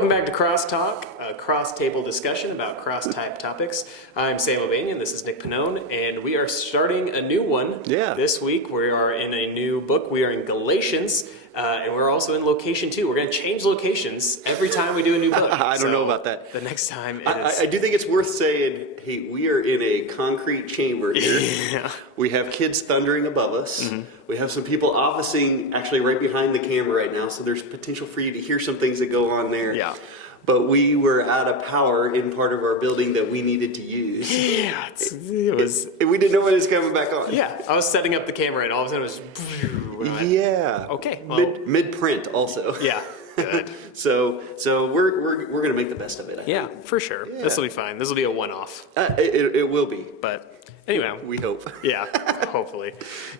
Welcome back to Crosstalk, a cross-table discussion about cross-type topics. I'm Sam O'Banian, this is Nick Pannone, and we are starting a new one. Yeah. This week we are in a new book. We are in Galatians, and we're also in location 2. We're going to change locations every time we do a new book. I don't know about that. The next time I do think it's worth saying, hey, we are in a concrete chamber here. Yeah. We have kids thundering above us. Mm-hmm. We have some people officing actually right behind the camera right now, so there's potential for you to hear some things that go on there. Yeah. But we were out of power in part of our building that we needed to use. Yeah, it was... We didn't know when it was coming back on. Yeah, I was setting up the camera and all of a sudden it was... Yeah. Okay, well... Mid-print also. Yeah, good. So we're going to make the best of it, I think. For sure. Yeah. This will be fine. This will be a one-off. It will be. But anyway. We hope. Yeah, hopefully.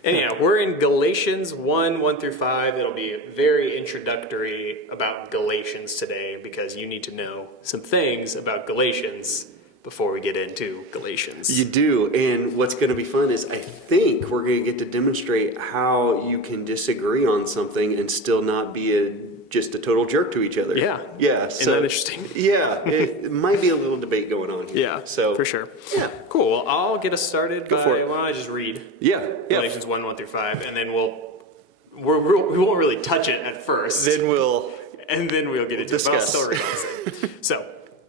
Anyhow, we're in Galatians 1 through 5. It'll be very introductory about Galatians today because you need to know some things about Galatians before we get into Galatians. You do, and what's going to be fun is I think we're going to get to demonstrate how you can disagree on something and still not be just a total jerk to each other. Yeah. Yeah. Isn't that interesting? Yeah. It might be a little debate going on here. Yeah, so for sure. Yeah. Cool. Well, I'll get us started. Go for it. Why don't I just read Galatians 1 through 5, and then we won't really touch it at first. Then we'll get into discuss. it. But I'll still read it. So,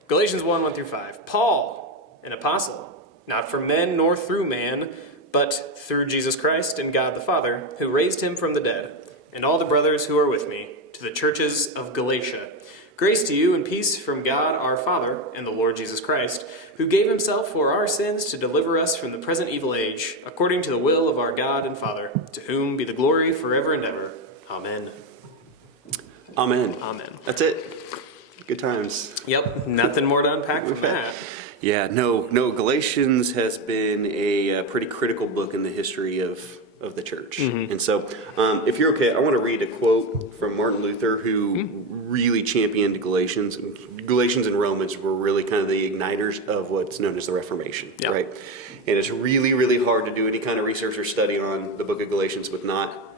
Galatians 1 through 5. Paul, an apostle, not from men nor through man, but through Jesus Christ and God the Father, who raised him from the dead, and all the brothers who are with me, to the churches of Galatia. Grace to you and peace from God our Father and the Lord Jesus Christ, who gave himself for our sins to deliver us from the present evil age, according to the will of our God and Father, to whom be the glory forever and ever. Amen. Amen. Amen. That's it. Good times. Yep, nothing more to unpack from that. Yeah, no, Galatians has been a pretty critical book in the history of the church. Mm-hmm. And so, if you're okay, I want to read a quote from Martin Luther, who really championed Galatians. Galatians and Romans were really kind of the igniters of what's known as the Reformation, right? And it's really, really hard to do any kind of research or study on the book of Galatians with not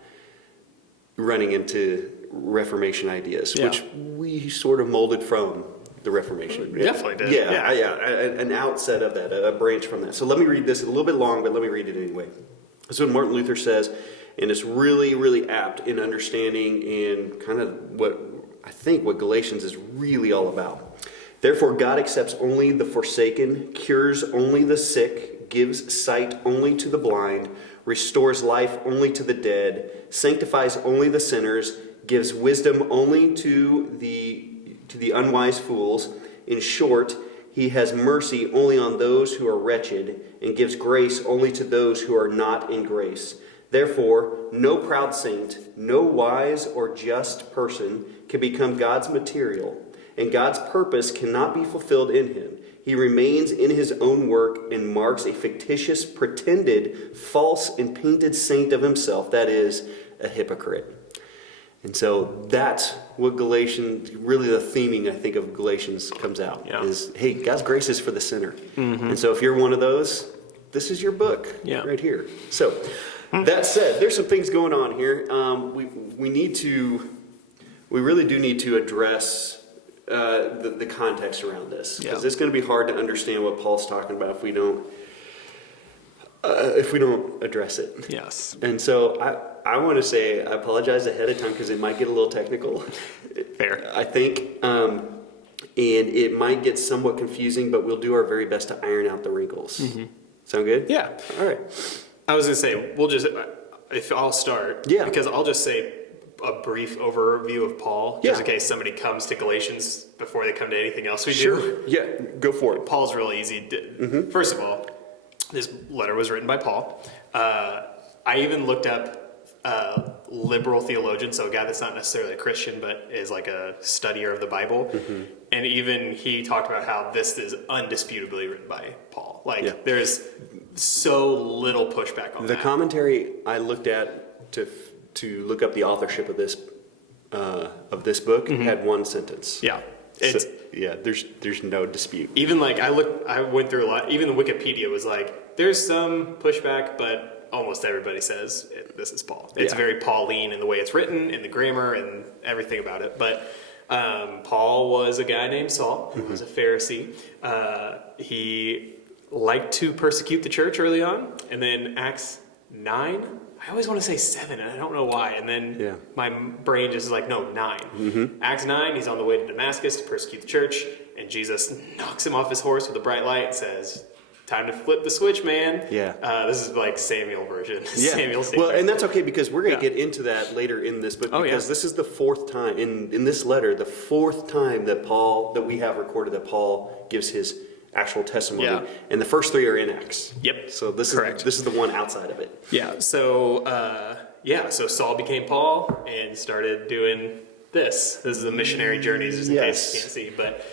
running into Reformation ideas, which we sort of molded from the Reformation. Definitely did. Yeah, an outset of that, a branch from that. So let me read this. A little bit long, but let me read it anyway. This is what Martin Luther says, and it's really, really apt in understanding and kind of what Galatians is really all about. Therefore, God accepts only the forsaken, cures only the sick, gives sight only to the blind, restores life only to the dead, sanctifies only the sinners, gives wisdom only to the unwise fools. In short, he has mercy only on those who are wretched, and gives grace only to those who are not in grace. Therefore, no proud saint, no wise or just person can become God's material, and God's purpose cannot be fulfilled in him. He remains in his own work and marks a fictitious, pretended, false, and painted saint of himself, that is, a hypocrite. And so that's what Galatians, really the theming, I think, of Galatians comes out, is, hey, God's grace is for the sinner. Mm-hmm. And so if you're one of those, this is your book right here. So that said, there's some things going on here. We really do need to address the context around this, because it's going to be hard to understand what Paul's talking about if we don't address it. Yes. And so I want to say I apologize ahead of time because it might get a little technical. Fair. I think, and it might get somewhat confusing, but we'll do our very best to iron out the wrinkles. Mm-hmm. Sound good? Yeah. All right. I was going to say, if I'll start, because I'll just say a brief overview of Paul, just in case somebody comes to Galatians before they come to anything else we do. Yeah, go for it. Paul's really easy. First of all, this letter was written by Paul. I even looked up liberal theologian, so a guy that's not necessarily a Christian, but is like a studier of the Bible. Mm-hmm. And even he talked about how this is undisputably written by Paul. There's so little pushback on that. The commentary I looked at to look up the authorship of this book had one sentence. Yeah. There's no dispute. Even I went through a lot. Even the Wikipedia was like, there's some pushback, but almost everybody says this is Paul. It's very Pauline in the way it's written, in the grammar, and everything about it. But Paul was a guy named Saul, who was a Pharisee. He liked to persecute the church early on, and then Acts 9, I always want to say 7, and I don't know why, and then my brain just is like, no, 9. Acts 9, he's on the way to Damascus to persecute the church, and Jesus knocks him off his horse with a bright light and says, time to flip the switch, man. This is like Samuel version. Samuel's well, and that's okay because we're going to get into that later in this book because this is the fourth time in this letter, the fourth time that we have recorded that Paul gives his actual testimony, and the first 3 are in Acts. So this is the one outside of it. So Saul became Paul and started doing this. This is a missionary journey, just in case you can't see, but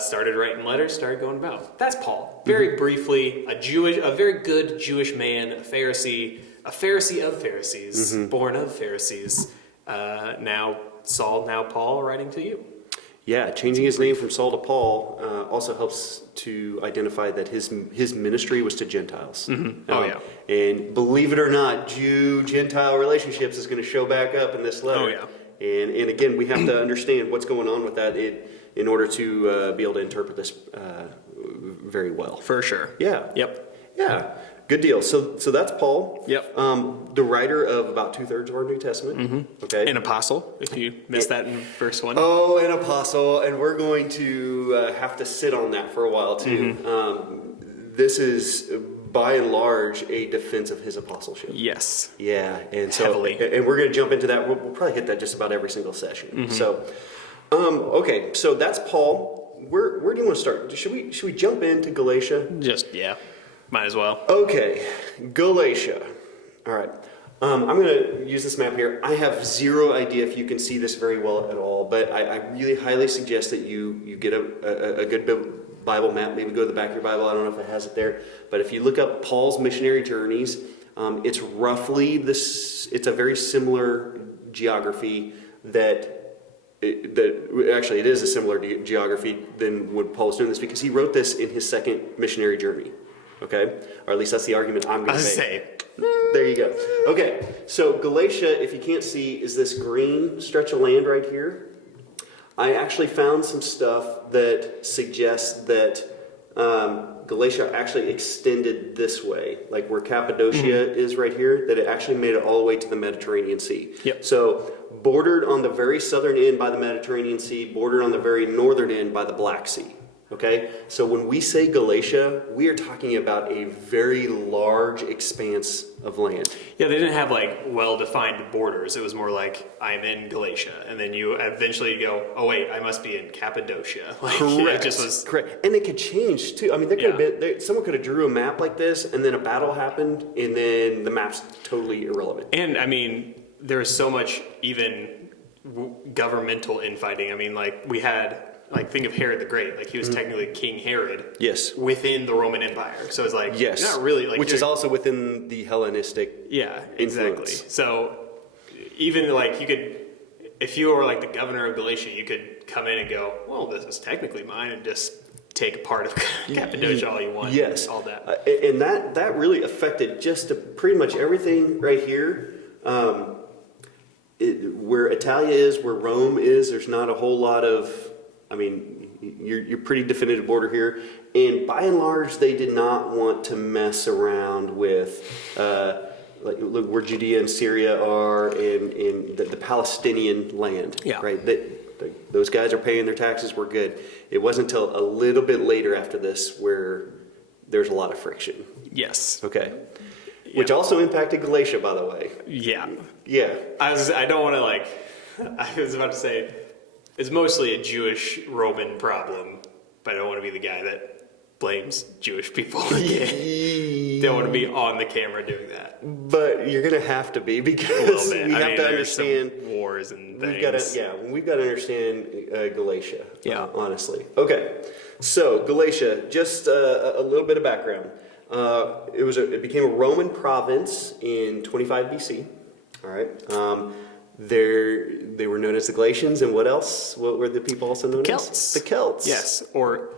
started writing letters, started going about. That's Paul. Very briefly, a very good Jewish man, a Pharisee of Pharisees, born of Pharisees. Now Saul, now Paul, writing to you. Changing his name from Saul to Paul also helps to identify that his ministry was to Gentiles. And believe it or not, Jew-Gentile relationships is going to show back up in this letter. And again, we have to understand what's going on with that in order to be able to interpret this very well. For sure. Good deal. So that's Paul. The writer of about 2/3 of our New Testament. Okay. An apostle, if you missed that in verse 1. Oh, an apostle, and we're going to have to sit on that for a while too. This is by and large a defense of his apostleship. And so heavily. And we're going to jump into that. We'll probably hit that just about every single session. So, okay, so that's Paul. Where do you want to start? Should we jump into Galatia? Might as well. Okay, Galatia. All right. I'm going to use this map here. I have zero idea if you can see this very well at all, but I really highly suggest that you get a good Bible map. Maybe go to the back of your Bible. I don't know if it has it there. But if you look up Paul's missionary journeys, it's roughly this. It's a very similar geography actually it is a similar geography than what Paul's doing this because he wrote this in his second missionary journey. Okay? Or at least that's the argument I'm going to make. There you go. Okay, so Galatia, if you can't see, is this green stretch of land right here. I actually found some stuff that suggests that Galatia actually extended this way, like where Cappadocia is right here, that it actually made it all the way to the Mediterranean Sea. So bordered on the very southern end by the Mediterranean Sea, bordered on the very northern end by the Black Sea. Okay, so when we say Galatia, we are talking about a very large expanse of land. They didn't have like well-defined borders. It was more like, I'm in Galatia. And then you eventually go, oh wait, I must be in Cappadocia. Correct. It just was... Correct. And it could change too. I mean, there could have been, someone could have drew a map like this and then a battle happened and then the map's totally irrelevant. And I mean, there's so much even governmental infighting. I mean, like we had... think of Herod the Great. Like he was technically King Herod. Within the Roman Empire. So it's like not really like which is also within the Hellenistic. Exactly. So even like you could, if you were like the governor of Galatia, you could come in and go, well, this is technically mine, and just take a part of Cappadocia all you want. All that. And that really affected just pretty much everything right here. Where Italia is, where Rome is, there's not a whole lot of. I mean, you're pretty definitive border here, and by and large, they did not want to mess around with like look where Judea and Syria are, in the Palestinian land. Right. Those guys are paying their taxes. We're good. It wasn't until a little bit later after this where there's a lot of friction. Okay. Which also impacted Galatia, by the way. I don't want to like. I was about to say. It's mostly a Jewish Roman problem, but I don't want to be the guy that blames Jewish people. Don't want to be on the camera doing that. But you're going to have to be because we have to understand wars and things. We've got to understand Galatia. Honestly. Okay, so Galatia, just a little bit of background. It became a Roman province in 25 BC. All right. They were known as the Galatians, and what else? What were the people also known as? The Celts. Yes, or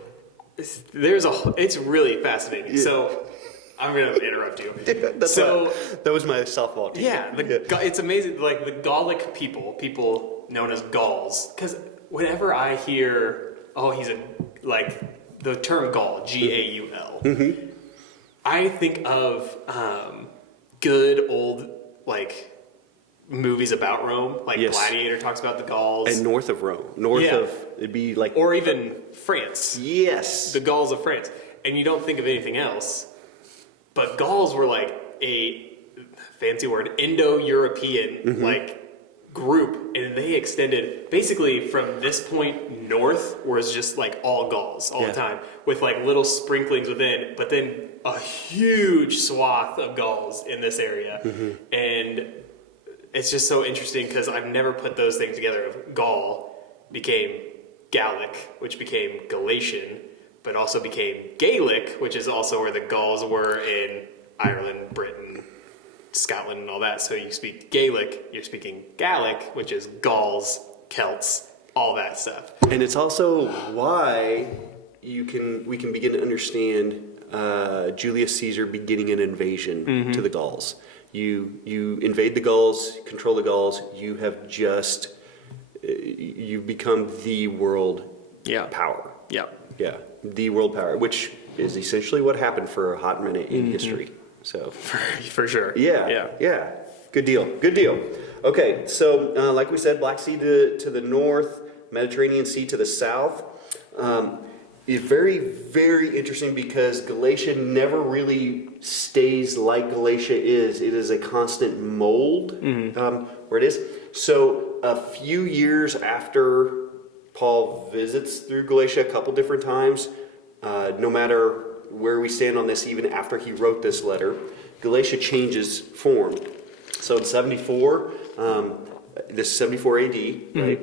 it's really fascinating. So I'm going to interrupt you. That was my softball team. It's amazing. Like the Gallic people known as Gauls, because whenever I hear, he's the term Gaul, Gaul, I think of good old, movies about Rome, Gladiator talks about the Gauls. And north of Rome. It'd be like... Or even France. Yes. The Gauls of France. And you don't think of anything else, but Gauls were a fancy word, Indo-European, group, and they extended basically from this point north was just all Gauls all the time, with little sprinklings within, but then a huge swath of Gauls in this area. And it's just so interesting because I've never put those things together. Gaul became Gallic, which became Galatian, but also became Gaelic, which is also where the Gauls were in Ireland, Britain, Scotland, and all that. So you speak Gaelic, you're speaking Gallic, which is Gauls, Celts, all that stuff. And it's also why we can begin to understand Julius Caesar beginning an invasion to the Gauls. You invade the Gauls, control the Gauls. You've become the world power. Yeah, the world power, which is essentially what happened for a hot minute in history. So for sure. Yeah. Good deal. Okay, so like we said, Black Sea to the north, Mediterranean Sea to the south. It's very, very interesting because Galatia never really stays like Galatia is. It is a constant mold where it is. So a few years after Paul visits through Galatia a couple different times, no matter where we stand on this, even after he wrote this letter, Galatia changes form. So in 74, this is 74 AD, right?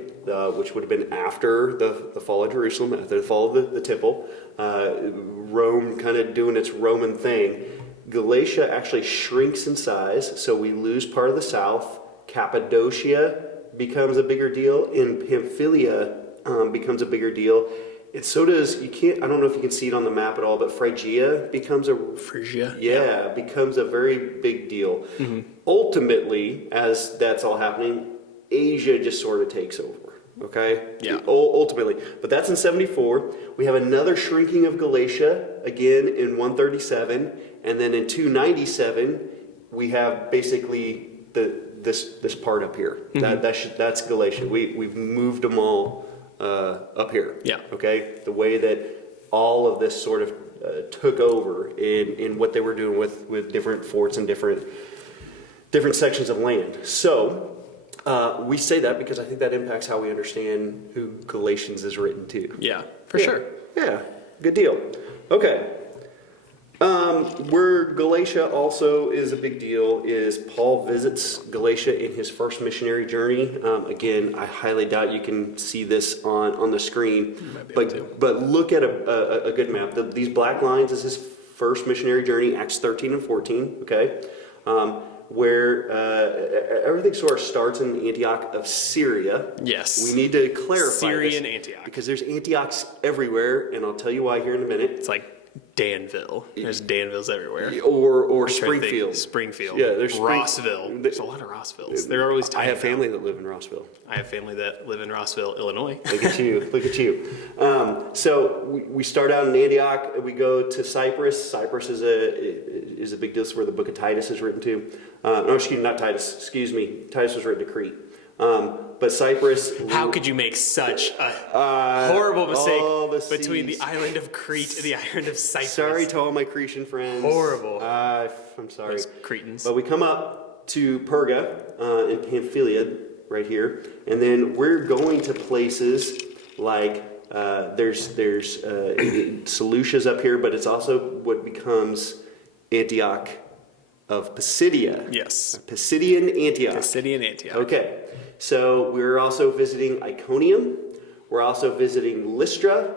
Which would have been after the fall of Jerusalem, after the fall of the temple, Rome kind of doing its Roman thing. Galatia actually shrinks in size, so we lose part of the south. Cappadocia becomes a bigger deal, and Pamphylia becomes a bigger deal. And so does, I don't know if you can see it on the map at all, but Phrygia becomes becomes a very big deal. Ultimately, as that's all happening, Asia just sort of takes over, okay? Yeah. Ultimately. But that's in 74. We have another shrinking of Galatia, again in 137. And then in 297, we have basically this part up here. That's Galatia. We've moved them all up here. Yeah. Okay? The way that all of this sort of took over in what they were doing with different forts and different sections of land. So we say that because I think that impacts how we understand who Galatians is written to. Yeah, for sure. Yeah, good deal. Okay. Where Galatia also is a big deal is Paul visits Galatia in his first missionary journey. Again, I highly doubt you can see this on the screen, but look at a good map. These black lines is his first missionary journey, Acts 13 and 14, okay? Where everything sort of starts in Antioch of Syria. Yes. We need to clarify Syrian this, Antioch. because there's Antiochs everywhere, and I'll tell you why here in a minute. It's like Danville. There's Danvilles everywhere. Or Springfield. Springfield. Yeah, there's Rossville. There's a lot of Rossvilles. There are always tiny. I have family that live in Rossville. I have family that live in Rossville, Illinois. Look at you. So we start out in Antioch. We go to Cyprus. Cyprus is a big deal. It's where the book of Titus is written to. Not Titus. Excuse me. Titus was written to Crete. But Cyprus... How could you make such a horrible mistake between the island of Crete and the island of Cyprus? Sorry to all my Cretan friends. Horrible. I'm sorry. Those Cretans. But we come up to Perga in Pamphylia, right here. And then we're going to places like... there's Seleucia's up here, but it's also what becomes Antioch of Pisidia. Yes. Pisidian Antioch. Pisidian Antioch. Okay. So we're also visiting Iconium. We're also visiting Lystra.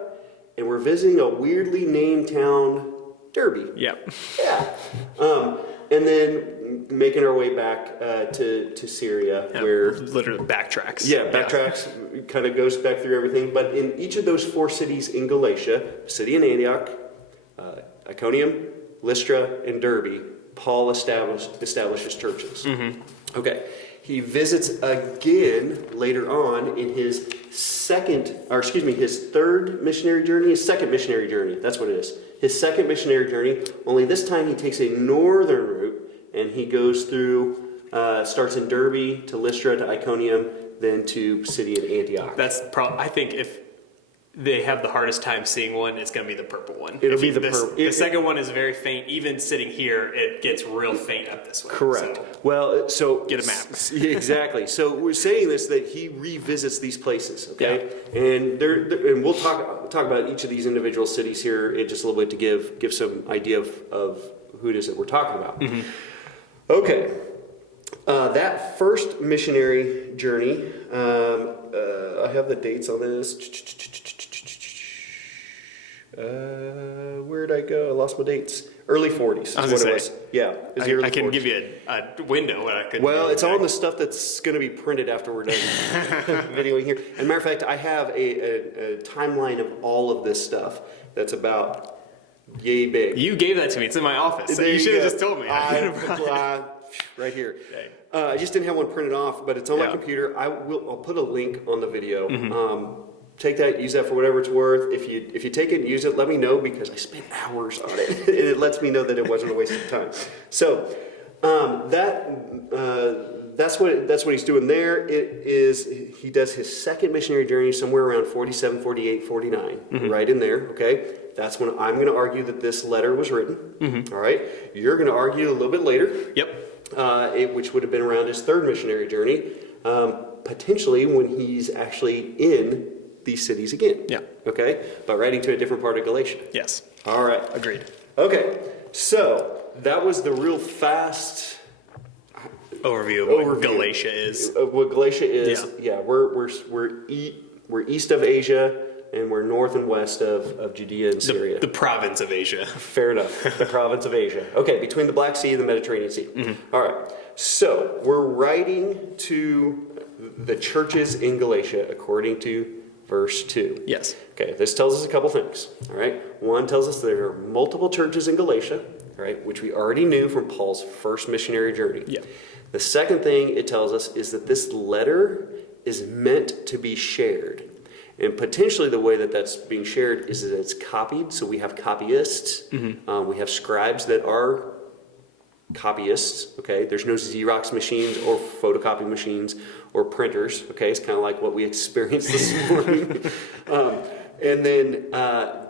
And we're visiting a weirdly named town, Derbe. Yep. Yeah. And then making our way back to Syria, where... Literally backtracks. Yeah, backtracks, kind of goes back through everything. But in each of those four cities in Galatia, Pisidian Antioch, Iconium, Lystra, and Derbe, Paul establishes churches. Okay. He visits again later on in his his third missionary journey, his second missionary journey. That's what it is. His second missionary journey, only this time he takes a northern route and he goes through, starts in Derbe to Lystra to Iconium, then to Pisidian Antioch. I think if they have the hardest time seeing one, it's going to be the purple one. It'll be the purple. The second one is very faint. Even sitting here, it gets real faint up this way. Correct. So get a map. Exactly. So we're saying this, that he revisits these places, okay? Yeah. And we'll talk about each of these individual cities here in just a little bit to give some idea of who it is that we're talking about. Mm-hmm. Okay. That first missionary journey, I have the dates on this. Where'd I go? I lost my dates. Early 40s is what it was. Yeah. I can give you a window. Well, it's on the stuff that's going to be printed after we're done videoing here. And matter of fact, I have a timeline of all of this stuff that's about yay big. You gave that to me. It's in my office. So you should have just told me. Right here. I just didn't have one printed off, but it's on my computer. I'll put a link on the video. Mm-hmm. Take that, use that for whatever it's worth. If you take it and use it, let me know, because I spent hours on it. And it lets me know that it wasn't a waste of time. So that's what he's doing there. He does his second missionary journey somewhere around 47, 48, 49, mm-hmm. right in there. Okay, that's when I'm going to argue that this letter was written. Mm-hmm. All right, you're going to argue a little bit later. Yep. Which would have been around his third missionary journey, potentially when he's actually in these cities again. Yeah. Okay, but writing to a different part of Galatia. Yes. All right. Agreed. Okay, so that was the real fast overview of what Galatia is. What Galatia is. Yeah. We're east of Asia, and we're north and west of Judea and Syria. The province of Asia. Fair enough. The province of Asia. Okay, between the Black Sea and the Mediterranean Sea. Mm-hmm. All right. So we're writing to the churches in Galatia according to verse 2. Yes. Okay, this tells us a couple things. All right. One tells us there are multiple churches in Galatia, right, which we already knew from Paul's first missionary journey. Yeah. The second thing it tells us is that this letter is meant to be shared. And potentially the way that that's being shared is that it's copied. So we have copyists. Mm-hmm. We have scribes that are copyists. Okay, there's no Xerox machines or photocopy machines or printers. Okay, it's kind of like what we experienced this morning. And then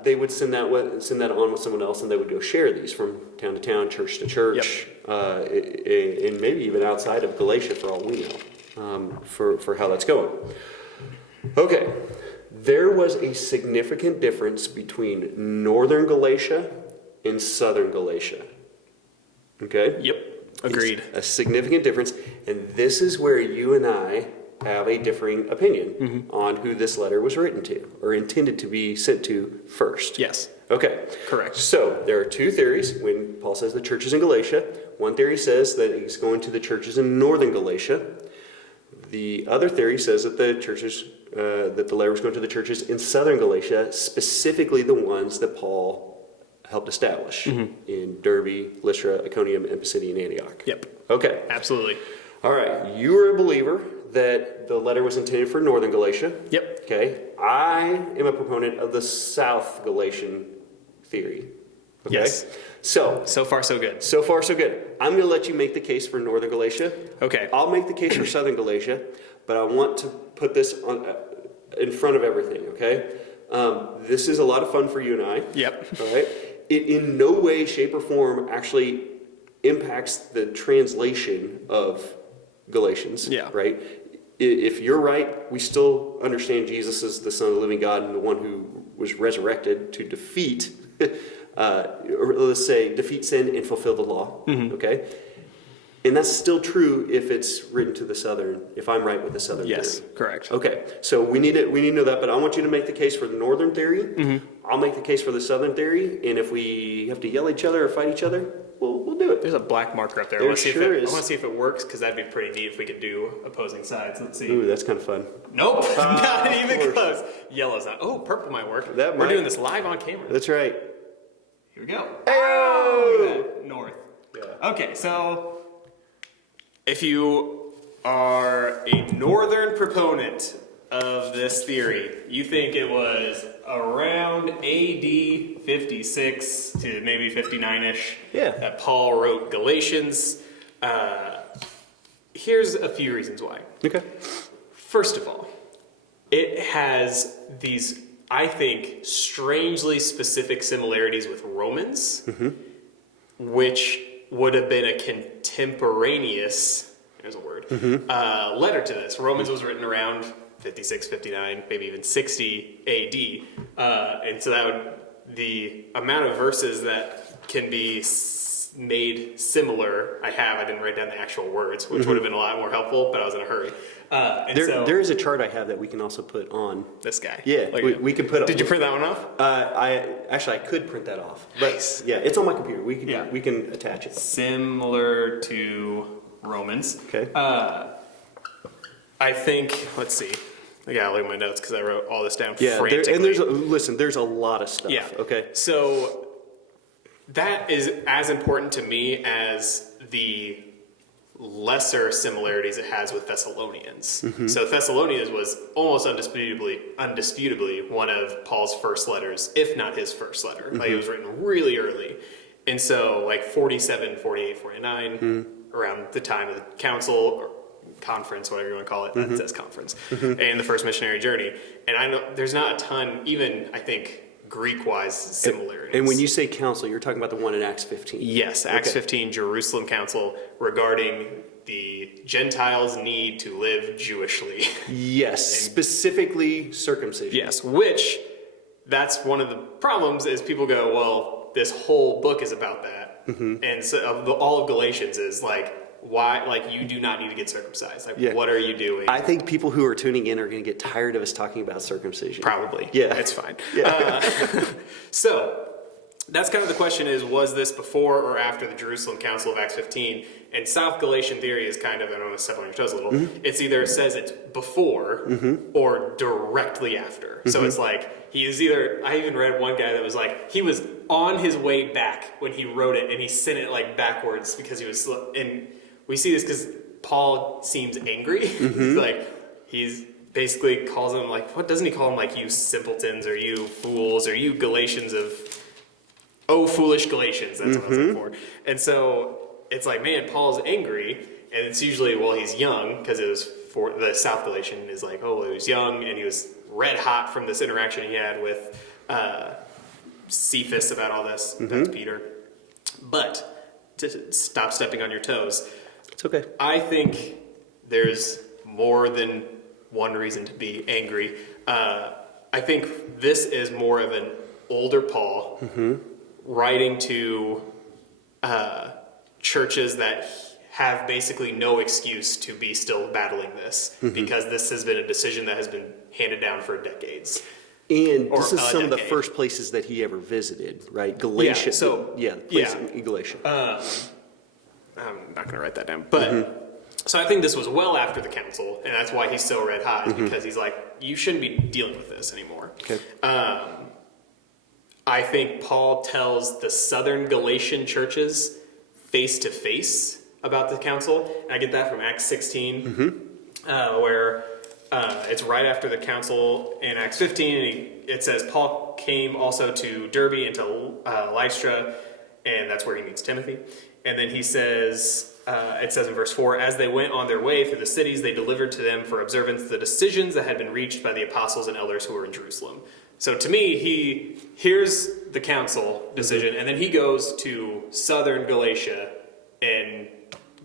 they would send that on with someone else, and they would go share these from town to town, church to church, and maybe even outside of Galatia, for all we know, for how that's going. Okay, there was a significant difference between northern Galatia and southern Galatia. Okay? Yep, agreed. It's a significant difference, and this is where you and I have a differing opinion on who this letter was written to, or intended to be sent to first. Yes. Okay. Correct. So there are two theories when Paul says the churches in Galatia. One theory says that he's going to the churches in northern Galatia. The other theory says that that the letter was going to the churches in southern Galatia, specifically the ones that Paul helped establish in Derbe, Lystra, Iconium, and Pisidian Antioch. Yep. Okay. Absolutely. All right. You are a believer that the letter was intended for northern Galatia. Yep. Okay. I am a proponent of the South Galatian theory. Okay? Yes. So far, so good. So far, so good. I'm going to let you make the case for northern Galatia. Okay. I'll make the case for southern Galatia, but I want to put this in front of everything, okay? This is a lot of fun for you and I. Yep. All right? It in no way, shape, or form actually impacts the translation of Galatians. Yeah. Right? If you're right, we still understand Jesus as the Son of the living God and the one who was resurrected to defeat, or let's say, defeat sin and fulfill the law. Mm-hmm. Okay? And that's still true if it's written to the southern, if I'm right with the southern theory. Yes, correct. Okay, so we need to know that, but I want you to make the case for the northern theory. Mm-hmm. I'll make the case for the southern theory, and if we have to yell at each other or fight each other, we'll do it. There's a black marker up there. There I want to is. see if it works, because that'd be pretty neat if we could do opposing sides. Let's see. Ooh, that's kind of fun. Nope, not even close. Yellow's not. Oh, purple might work. We're doing this live on camera. That's right. Here we go. Oh! Look at that. North. Yeah. Okay, so If you are a northern proponent of this theory, you think it was around AD 56 to maybe 59-ish that Paul wrote Galatians. Here's a few reasons why. Okay. First of all, it has these, I think, strangely specific similarities with Romans, which would have been a contemporaneous, there's a word, letter to this. Romans was written around 56, 59, maybe even 60 AD. And so that would, the amount of verses that can be made similar, I didn't write down the actual words, which would have been a lot more helpful, but I was in a hurry. There is a chart I have that we can also put on. This guy. Yeah, we can put. Did you print that one off? I could print that off. But yeah, it's on my computer. We can attach it. Similar to Romans. Okay. I think. Let's see. I gotta look at my notes because I wrote all this down. Yeah, frantically. there's a lot of stuff. Yeah. Okay. So that is as important to me as the lesser similarities it has with Thessalonians. So Thessalonians was almost undisputably one of Paul's first letters, if not his first letter. Like it was written really early. And so like 47, 48, 49, around the time of the council or conference, whatever you want to call it, that says conference, and the first missionary journey. And I know there's not a ton, even I think Greek-wise similarities. And when you say council, you're talking about the one in Acts 15. Yes, Acts 15, Jerusalem Council, regarding the Gentiles' need to live Jewishly. Yes, specifically circumcision. Yes, which, that's one of the problems is people go, well, this whole book is about that. And so all of Galatians is like, why, like, you do not need to get circumcised. Like, what are you doing? I think people who are tuning in are going to get tired of us talking about circumcision. Probably. Yeah. It's fine. Yeah. So, that's kind of the question is, was this before or after the Jerusalem Council of Acts 15? And South Galatian theory is kind of, I don't want to step on your toes a little, it's either says it's before or directly after. So it's like, he is either, I even read one guy that was like, he was on his way back when he wrote it and he sent it like backwards because he was, and we see this because Paul seems angry. He's basically calls them like, what doesn't he call them, like, you simpletons or you fools or you Galatians of, oh, foolish Galatians, that's what I was looking for. And so it's like, man, Paul's angry, and it's usually, well, he's young, because it was for the South Galatian is like, oh, he was young and he was red hot from this interaction he had with Cephas about all this. That's Peter. But to stop stepping on your toes, It's okay. I think there's more than one reason to be angry. I think this is more of an older Paul writing to churches that have basically no excuse to be still battling this because this has been a decision that has been handed down for decades. And this is some of the first places that he ever visited, right? Galatia. In Galatia. I'm not going to write that down. But so I think this was well after the council, and that's why he's so red hot, is because he's like, you shouldn't be dealing with this anymore. Okay. I think Paul tells the southern Galatian churches face to face about the council. And I get that from Acts 16, where it's right after the council in Acts 15, and it says Paul came also to Derbe and to Lystra, and that's where he meets Timothy. And then he says, it says in verse 4, as they went on their way through the cities, they delivered to them for observance the decisions that had been reached by the apostles and elders who were in Jerusalem. So to me, he hears the council decision, and then he goes to southern Galatia and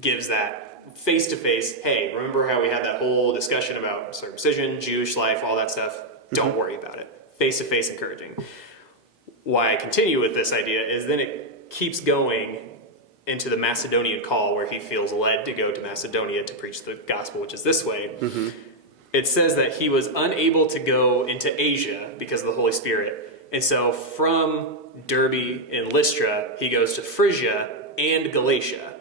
gives that face-to-face, hey, remember how we had that whole discussion about circumcision, Jewish life, all that stuff? Don't worry about it. Face-to-face encouraging. Why I continue with this idea is then it keeps going into the Macedonian call where he feels led to go to Macedonia to preach the gospel, which is this way. It says that he was unable to go into Asia because of the Holy Spirit. And so from Derbe and Lystra, he goes to Phrygia and Galatia.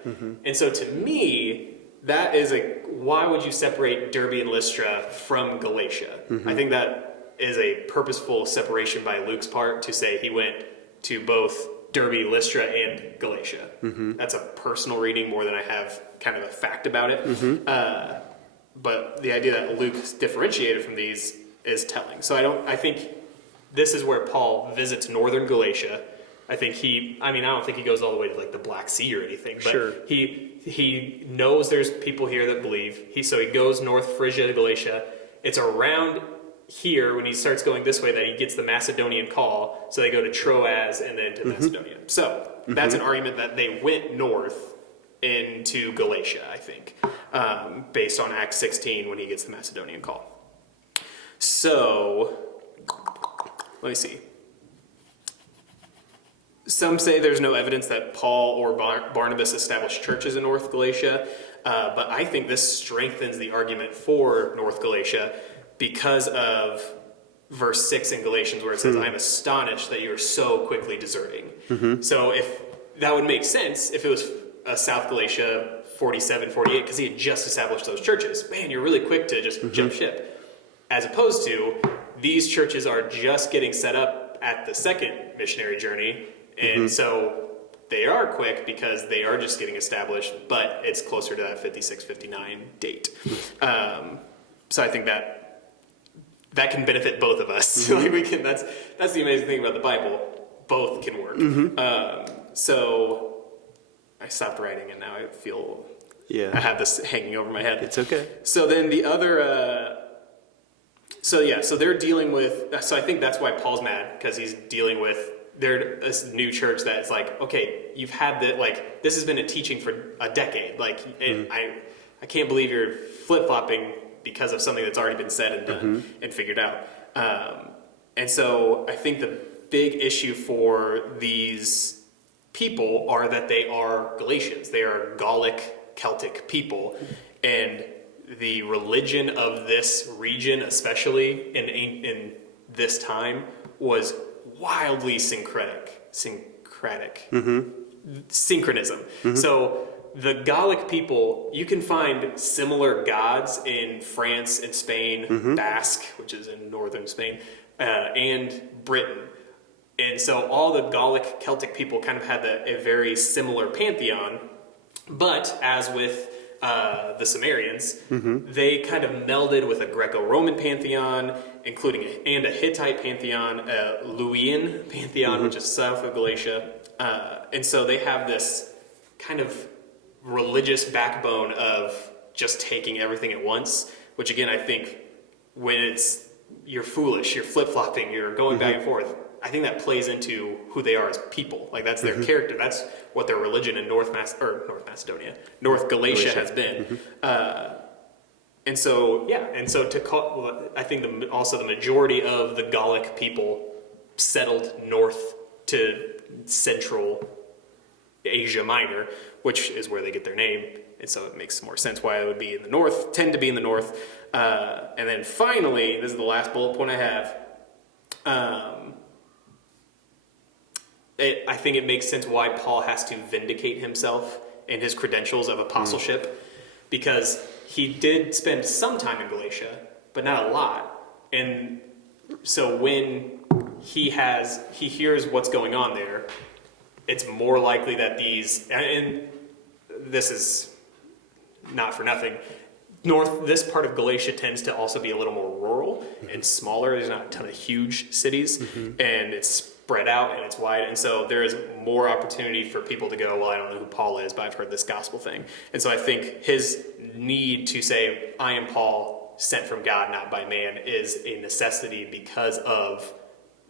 And so to me, that is why would you separate Derbe and Lystra from Galatia? I think that is a purposeful separation by Luke's part to say he went to both Derbe, Lystra, and Galatia. That's a personal reading more than I have kind of a fact about it. But the idea that Luke's differentiated from these is telling. So I think this is where Paul visits northern Galatia. I don't think he goes all the way to like the Black Sea or anything, but Sure. he knows there's people here that believe. So he goes north Phrygia to Galatia. It's around here when he starts going this way that he gets the Macedonian call. So they go to Troas and then to Macedonia. So that's an argument that they went north into Galatia, I think, based on Acts 16 when he gets the Macedonian call. So let me see. Some say there's no evidence that Paul or Barnabas established churches in North Galatia, but I think this strengthens the argument for North Galatia because of verse 6 in Galatians where it says, I'm astonished that you are so quickly deserting. So if that would make sense if it was South Galatia 47, 48, because he had just established those churches. Man, you're really quick to just jump ship. As opposed to, these churches are just getting set up at the second missionary journey, and so they are quick because they are just getting established, but it's closer to that 56, 59 date. So I think that can benefit both of us. Like that's the amazing thing about the Bible. Both can work. So I stopped writing, and now I feel I have this hanging over my head. It's okay. So then the other... So they're dealing with, so I think that's why Paul's mad, because he's dealing with this new church that's like, okay, you've had this has been a teaching for a decade. I can't believe you're flip-flopping because of something that's already been said and done and figured out. And so I think the big issue for these people are that they are Galatians. They are Gallic Celtic people. And the religion of this region, especially in this time, was wildly syncretic. Synchronism. So the Gallic people, you can find similar gods in France and Spain, Basque, which is in northern Spain, and Britain. And so all the Gallic Celtic people kind of had a very similar pantheon, but as with the Sumerians, they kind of melded with a Greco-Roman pantheon, including a Hittite pantheon, a Luwian pantheon, which is south of Galatia. And so they have this kind of religious backbone of just taking everything at once, which again, I think when you're foolish, you're flip-flopping, you're going back and forth, I think that plays into who they are as people. Like that's their character. That's what their religion in North Galatia has been. And so I think also the majority of the Gallic people settled north to central Asia Minor, which is where they get their name. And so it makes more sense why it would be in the north, tend to be in the north. And then finally, this is the last bullet point I have. I think it makes sense why Paul has to vindicate himself and his credentials of apostleship, because he did spend some time in Galatia, but not a lot. And so when he hears what's going on there, it's more likely that and this is not for nothing, this part of Galatia tends to also be a little more rural and smaller. There's not a ton of huge cities, and it's spread out and it's wide, and so there is more opportunity for people to go, well, I don't know who Paul is, but I've heard this gospel thing. And so I think his need to say, I am Paul, sent from God, not by man, is a necessity because of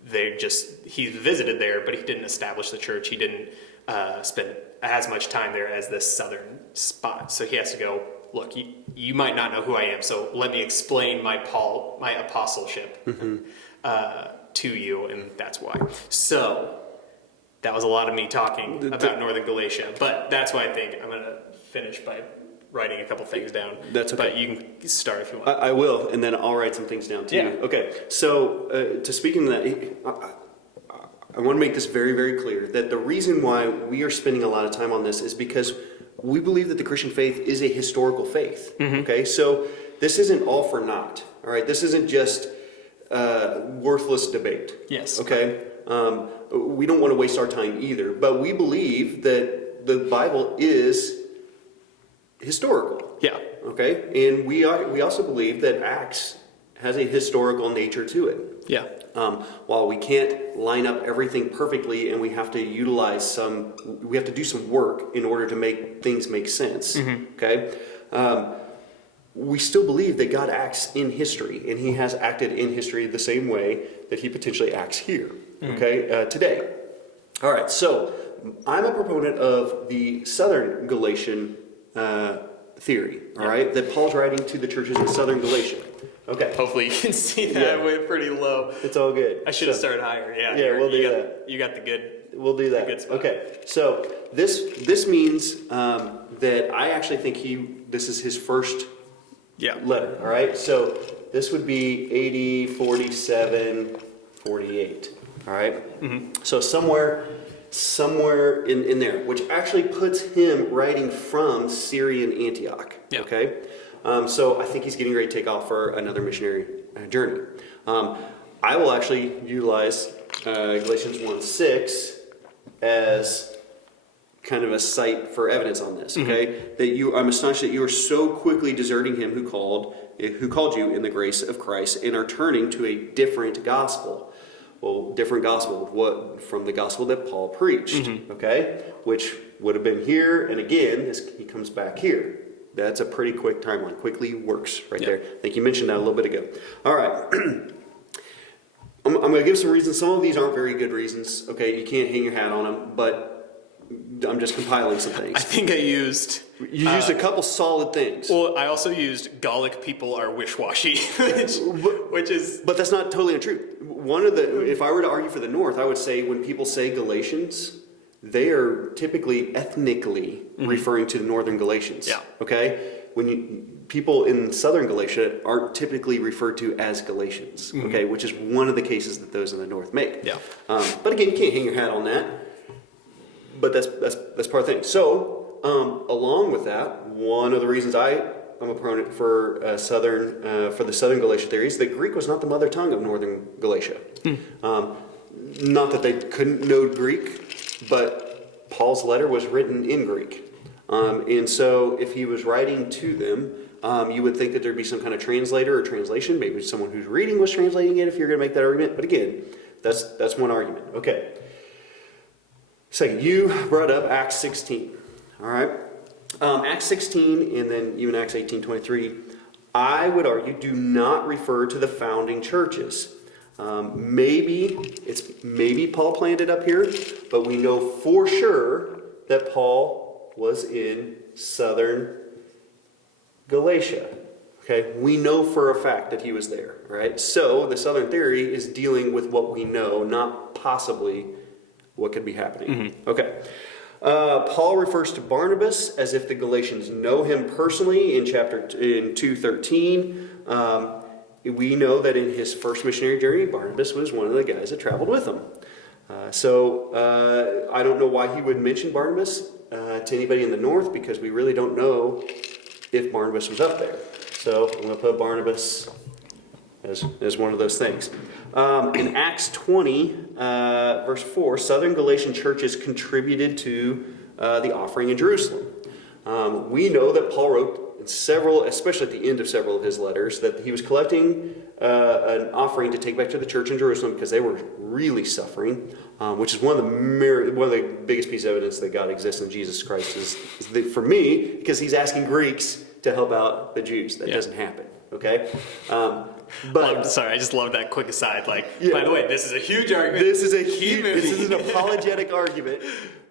he visited there, but he didn't establish the church. He didn't spend as much time there as this southern spot. So he has to go, look, you might not know who I am, so let me explain my apostleship to you, and that's why. So that was a lot of me talking about Northern Galatia, but that's why I think I'm going to finish by writing a couple things down. That's okay. But you can start if you want. I will, and then I'll write some things down too. Okay, so to speak into that, I want to make this very, very clear that the reason why we are spending a lot of time on this is because we believe that the Christian faith is a historical faith. Okay, so this isn't all for naught. All right, this isn't just worthless debate. Yes. Okay, We don't want to waste our time either, but we believe that the Bible is historical. Yeah. Okay, and we also believe that Acts has a historical nature to it. Yeah. While we can't line up everything perfectly, and we have to we have to do some work in order to make things make sense. Okay, we still believe that God acts in history, and He has acted in history the same way that He potentially acts here. Okay, today. All right, so I'm a proponent of the Southern Galatian theory. All right, that Paul's writing to the churches in Southern Galatia. Okay. Hopefully you can see that. I went pretty low. It's all good. I should have started higher. Yeah. We'll do that. You got the good. We'll do that. Good spot. Okay. So this means that I actually think this is his first letter. All right. So this would be 80, 47, 48. All right. So somewhere in there, which actually puts him writing from Syrian Antioch. Yeah. Okay. So I think he's getting ready to take off for another missionary journey. I will actually utilize Galatians 1:6 as kind of a site for evidence on this. Okay, I'm astonished that you are so quickly deserting him who called you in the grace of Christ and are turning to a different gospel. Well, different gospel, what from the gospel that Paul preached. Okay, which would have been here, and again, he comes back here. That's a pretty quick timeline. Quickly works right there. I think you mentioned that a little bit ago. All right. I'm going to give some reasons. Some of these aren't very good reasons. Okay, you can't hang your hat on them, but I'm just compiling some things. I think I used... You used a couple solid things. Well, I also used Gallic people are wish-washy, which is... But that's not totally untrue. If I were to argue for the North, I would say when people say Galatians, they are typically ethnically referring to the Northern Galatians. Yeah. Okay? People in Southern Galatia aren't typically referred to as Galatians. Okay? Which is one of the cases that those in the North make. Yeah. But again, you can't hang your hat on that. But that's part of the thing. So, along with that, one of the reasons I'm a proponent for the Southern Galatian theory is that Greek was not the mother tongue of Northern Galatia. Not that they couldn't know Greek, but Paul's letter was written in Greek. And so if he was writing to them, you would think that there'd be some kind of translator or translation. Maybe someone who's reading was translating it if you're going to make that argument. But again, that's one argument. Okay. So you brought up Acts 16. All right. Acts 16 and then even Acts 18:23, I would argue, do not refer to the founding churches. Maybe Paul planned it up here, but we know for sure that Paul was in Southern Galatia. Okay, we know for a fact that he was there, right? So the Southern theory is dealing with what we know, not possibly what could be happening. Okay. Paul refers to Barnabas as if the Galatians know him personally in 2:13. We know that in his first missionary journey, Barnabas was one of the guys that traveled with him. So I don't know why he would mention Barnabas to anybody in the north, because we really don't know if Barnabas was up there. So I'm going to put Barnabas as one of those things. In Acts 20, verse 4, Southern Galatian churches contributed to the offering in Jerusalem. We know that Paul wrote several, especially at the end of several of his letters, that he was collecting an offering to take back to the church in Jerusalem because they were really suffering, which is one of the biggest pieces of evidence that God exists in Jesus Christ is for me, because he's asking Greeks to help out the Jews. That doesn't happen. Okay? But sorry, I just love that quick aside. By the way, this is a huge argument. This is an apologetic argument.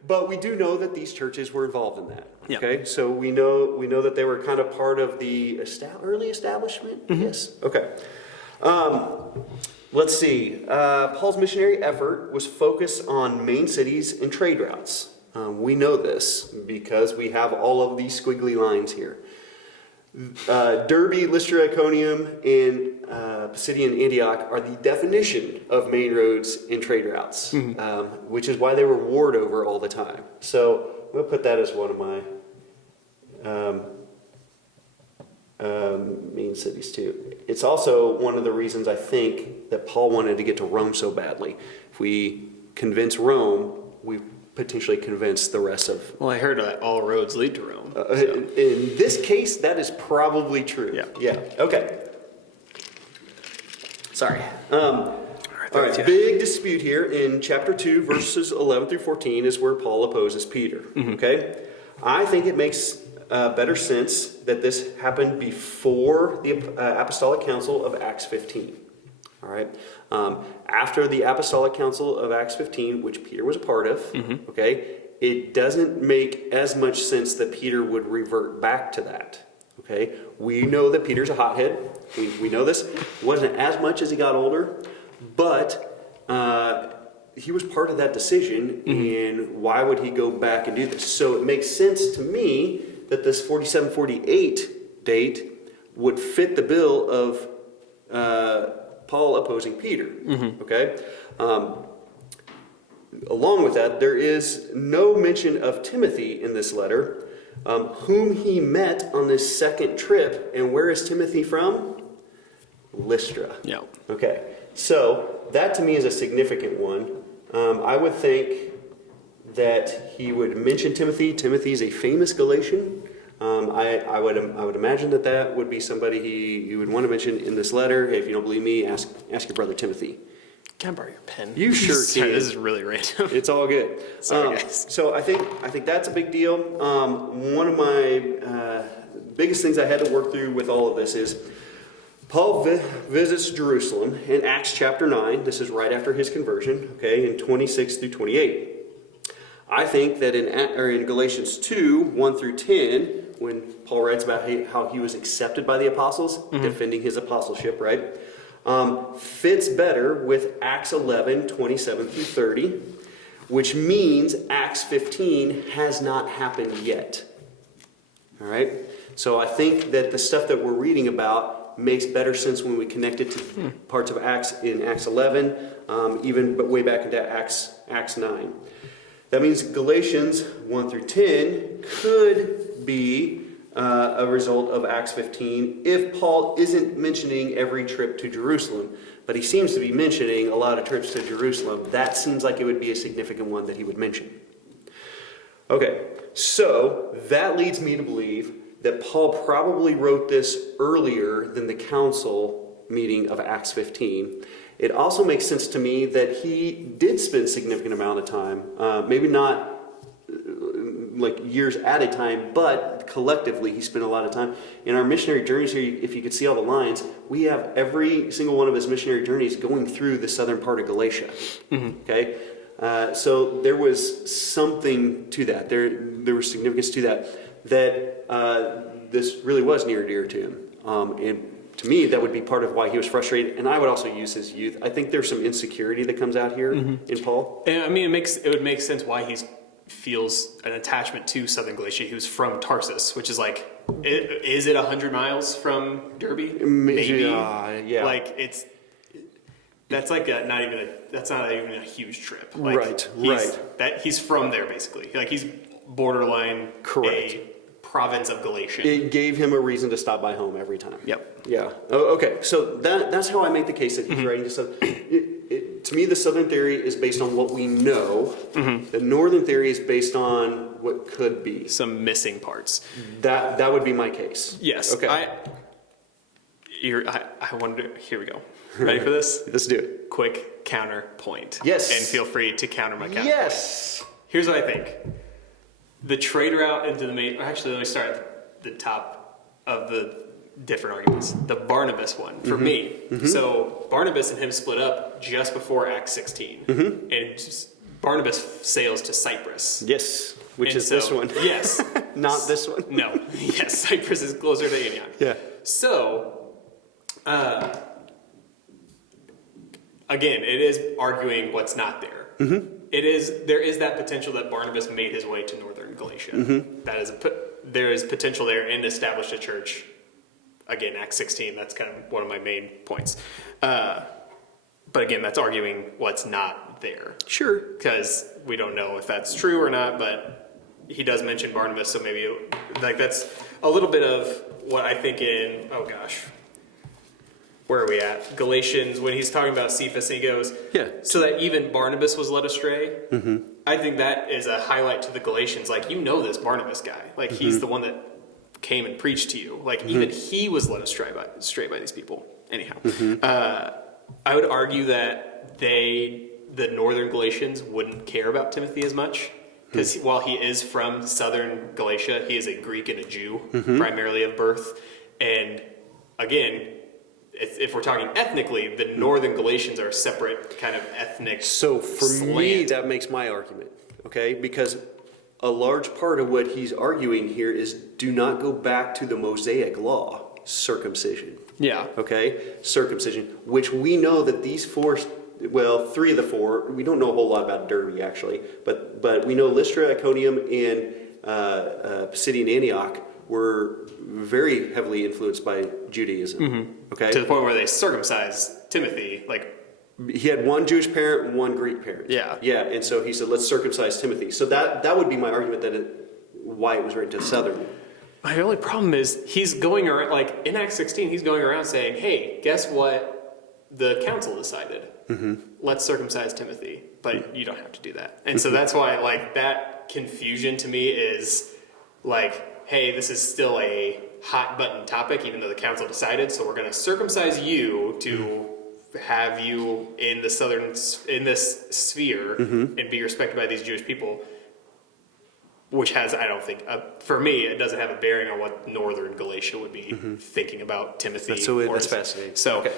But we do know that these churches were involved in that. Okay, so we know that they were kind of part of the early establishment. Yes. Okay. Let's see. Paul's missionary effort was focused on main cities and trade routes. We know this because we have all of these squiggly lines here. Derbe, Lystra, Iconium, and Pisidian Antioch are the definition of main roads and trade routes, which is why they were warred over all the time. So we'll put that as one of my Mean cities too. It's also one of the reasons I think that Paul wanted to get to Rome so badly. If we convince Rome, we potentially convince the rest of. Well, I heard that all roads lead to Rome. In this case, that is probably true. Yeah. Yeah. Okay. Sorry. All right. Yeah. Big dispute here in chapter 2, verses 11 through 14 is where Paul opposes Peter. Okay. I think it makes better sense that this happened before the Apostolic Council of Acts 15. All right. After the Apostolic Council of Acts 15, which Peter was a part of, okay, it doesn't make as much sense that Peter would revert back to that. Okay. We know that Peter's a hothead. We know this. It wasn't as much as he got older, but he was part of that decision, and why would he go back and do this? So it makes sense to me that this 47-48 date would fit the bill of Paul opposing Peter. Okay? Along with that, there is no mention of Timothy in this letter, whom he met on this second trip. And where is Timothy from? Lystra. Yeah. Okay, so that to me is a significant one. I would think that he would mention Timothy. Timothy is a famous Galatian. I would imagine that would be somebody he would want to mention in this letter. Hey, if you don't believe me, ask your brother Timothy. Can I borrow your pen? You sure Sorry, can. this is really random. It's all good. Sorry, guys. So I think that's a big deal. One of my biggest things I had to work through with all of this is Paul visits Jerusalem in Acts chapter 9. This is right after his conversion, okay, in 26 through 28. I think that in Galatians 2, 1 through 10, when Paul writes about how he was accepted by the apostles, defending his apostleship, right, fits better with Acts 11, 27 through 30, which means Acts 15 has not happened yet. All right? So I think that the stuff that we're reading about makes better sense when we connect it to parts of Acts in Acts 11, but way back into Acts 9. That means Galatians 1 through 10 could be a result of Acts 15 if Paul isn't mentioning every trip to Jerusalem. But he seems to be mentioning a lot of trips to Jerusalem. That seems like it would be a significant one that he would mention. Okay, so that leads me to believe that Paul probably wrote this earlier than the council meeting of Acts 15. It also makes sense to me that he did spend a significant amount of time, maybe not like years at a time, but collectively he spent a lot of time. In our missionary journeys here, if you could see all the lines, we have every single one of his missionary journeys going through the southern part of Galatia. Okay? So there was something to that. There was significance to that this really was near and dear to him. And to me, that would be part of why he was frustrated. And I would also use his youth. I think there's some insecurity that comes out here in Paul. And I mean, it would make sense why he feels an attachment to Southern Galatia. He was from Tarsus, which is like, is it 100 miles from Derbe? Maybe. Yeah. Like that's like that's not even a huge trip. Like, Right. He's from there basically. Like he's borderline Correct. a province of Galatia. It gave him a reason to stop by home every time. Yep. Yeah. Oh, okay. So that's how I make the case that he's writing this. To me, the Southern theory is based on what we know. The Northern theory is based on what could be. Some missing parts. That would be my case. Yes. Okay. I wonder. Here we go. Ready for this? Let's do it. Quick counterpoint. Yes. And feel free to counter my counterpoint. Yes. Here's what I think. The trade route into the main. Actually, let me start at the top of the different arguments. The Barnabas one for me. So Barnabas and him split up just before Acts 16, and Barnabas sails to Cyprus. Yes. Which is this one? Yes. Not this one. No. Yes. Cyprus is closer to Antioch. Yeah. So, again, it is arguing what's not there. There is that potential that Barnabas made his way to northern Galatia. There is potential there and established a church. Again, Acts 16, that's kind of one of my main points. But again, that's arguing what's not there. Sure. Because we don't know if that's true or not, but he does mention Barnabas, so maybe that's a little bit of what I think where are we at? Galatians, when he's talking about Cephas, and he goes, so that even Barnabas was led astray. Mm-hmm. I think that is a highlight to the Galatians. Like, you know this Barnabas guy. Like, he's the one that came and preached to you. Like, even he was led astray by these people. Anyhow, I would argue that the northern Galatians wouldn't care about Timothy as much. Because while he is from southern Galatia, he is a Greek and a Jew, primarily of birth. And again, if we're talking ethnically, the northern Galatians are a separate kind of ethnic So for me, that makes my argument, okay? Because a large part of what he's arguing here is do not go back to the Mosaic law, circumcision. Yeah. Okay? Circumcision, which we know that these three of the four, we don't know a whole lot about Derbe actually, but we know Lystra, Iconium, and Pisidian Antioch were very heavily influenced by Judaism. Okay? To the point where they circumcised Timothy, like... He had one Jewish parent and one Greek parent. Yeah. Yeah, and so he said, let's circumcise Timothy. So that would be my argument why it was written to Southern. My only problem is he's going around, like in Acts 16, he's going around saying, hey, guess what the council decided? Let's circumcise Timothy. But you don't have to do that. And so that's why, like, that confusion to me is like, hey, this is still a hot button topic, even though the council decided, so we're going to circumcise you to have you in this sphere and be respected by these Jewish people, which has, I don't think, for me, it doesn't have a bearing on what northern Galatia would be thinking about Timothy. That's fascinating. So, okay.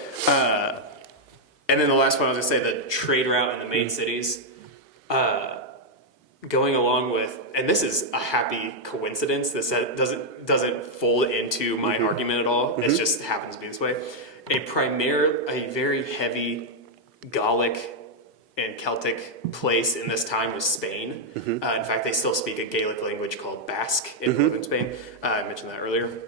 And then the last one I was going to say, the trade route in the main cities, going along with, and this is a happy coincidence, this doesn't fold into my argument at all, it just happens to be this way. A very heavy Gallic and Celtic place in this time was Spain. In fact, they still speak a Gaelic language called Basque in northern Spain. I mentioned that earlier.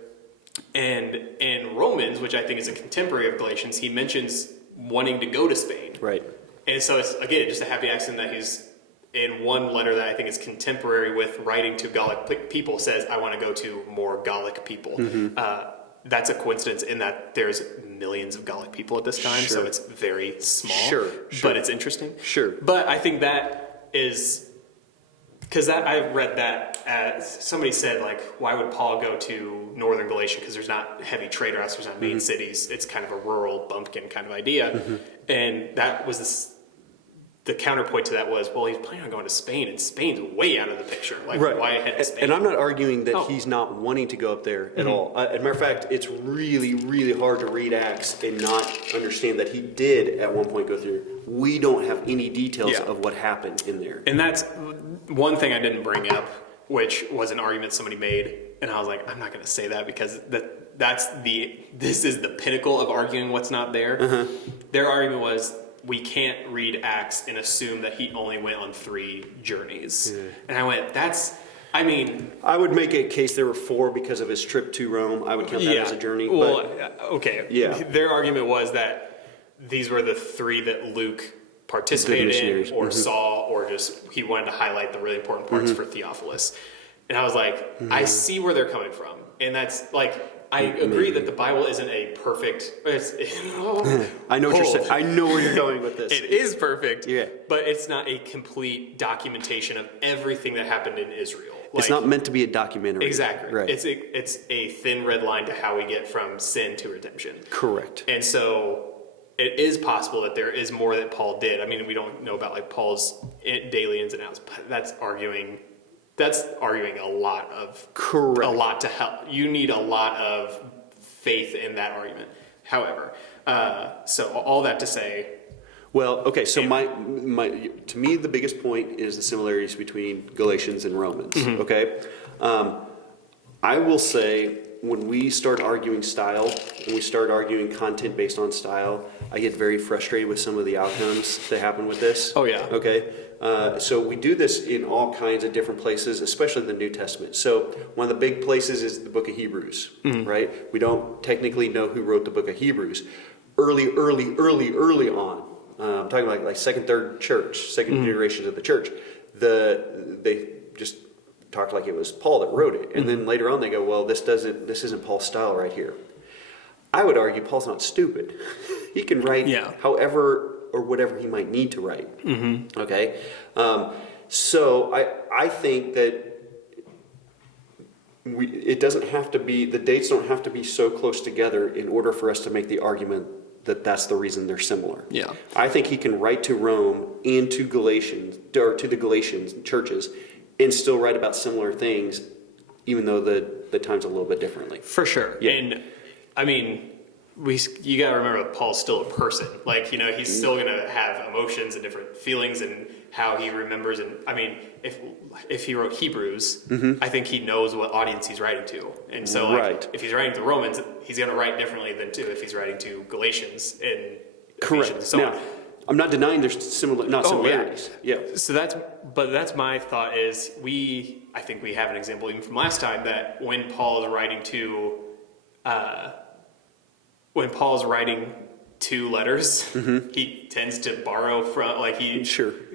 And in Romans, which I think is a contemporary of Galatians, he mentions wanting to go to Spain. Right. And so it's, again, just a happy accident that he's in one letter that I think is contemporary with writing to Gallic people says, I want to go to more Gallic people. That's a coincidence in that there's millions of Gallic people at this time, so it's very small, but it's interesting. But I think that is, because I read that as somebody said, like, why would Paul go to northern Galatia? Because there's not heavy trade routes, there's not main cities, it's kind of a rural bumpkin kind of idea. And that was the counterpoint to that was, well, he's planning on going to Spain, and Spain's way out of the picture. Like, why head to Spain? And I'm not arguing that he's not wanting to go up there at all. As a matter of fact, it's really, really hard to read Acts and not understand that he did at one point go through. We don't have any details of what happened in there. And that's one thing I didn't bring up, which was an argument somebody made, and I was like, I'm not going to say that because this is the pinnacle of arguing what's not there. Their argument was, we can't read Acts and assume that he only went on 3 journeys. And I went, I would make a case there were 4 because of his trip to Rome. I would count that as a journey. Well, their argument was that these were the 3 that Luke participated in or saw, or just he wanted to highlight the really important parts for Theophilus. And I was like, I see where they're coming from. And that's like, I agree that the Bible isn't a perfect... I know what you're saying. I know where you're going with this. It is perfect, yeah, but it's not a complete documentation of everything that happened in Israel. It's not meant to be a documentary. Exactly. Right. It's a thin red line to how we get from sin to redemption. Correct. And so it is possible that there is more that Paul did. I mean, we don't know about like Paul's daily ins and outs, but that's arguing a lot of... Correct. A lot to help. You need a lot of faith in that argument. However, so all that to say... Well, okay, so my to me, the biggest point is the similarities between Galatians and Romans, okay? I will say, when we start arguing style, and we start arguing content based on style, I get very frustrated with some of the outcomes that happen with this. Oh, yeah. Okay? So we do this in all kinds of different places, especially the New Testament. So one of the big places is the book of Hebrews, right? We don't technically know who wrote the book of Hebrews. Early on, I'm talking about like second, third church, second generations of the church, they just talked like it was Paul that wrote it. And then later on they go, well, this isn't Paul's style right here. I would argue Paul's not stupid. He can write however or whatever he might need to write. Okay? So I think that it doesn't have to be, the dates don't have to be so close together in order for us to make the argument that that's the reason they're similar. Yeah. I think he can write to Rome and to Galatians, or to the Galatians churches, and still write about similar things, even though the time's a little bit differently. For sure. Yeah. And I mean, you got to remember that Paul's still a person. Like, you know, he's still going to have emotions and different feelings and how he remembers. And I mean, if he wrote Hebrews, I think he knows what audience he's writing to. And so like, if he's writing to Romans, he's going to write differently than if he's writing to Galatians and Ephesians. So now, I'm not denying there's similarities. Yeah. So that's my thought is I think we have an example even from last time that when Paul is writing two letters, he tends to borrow from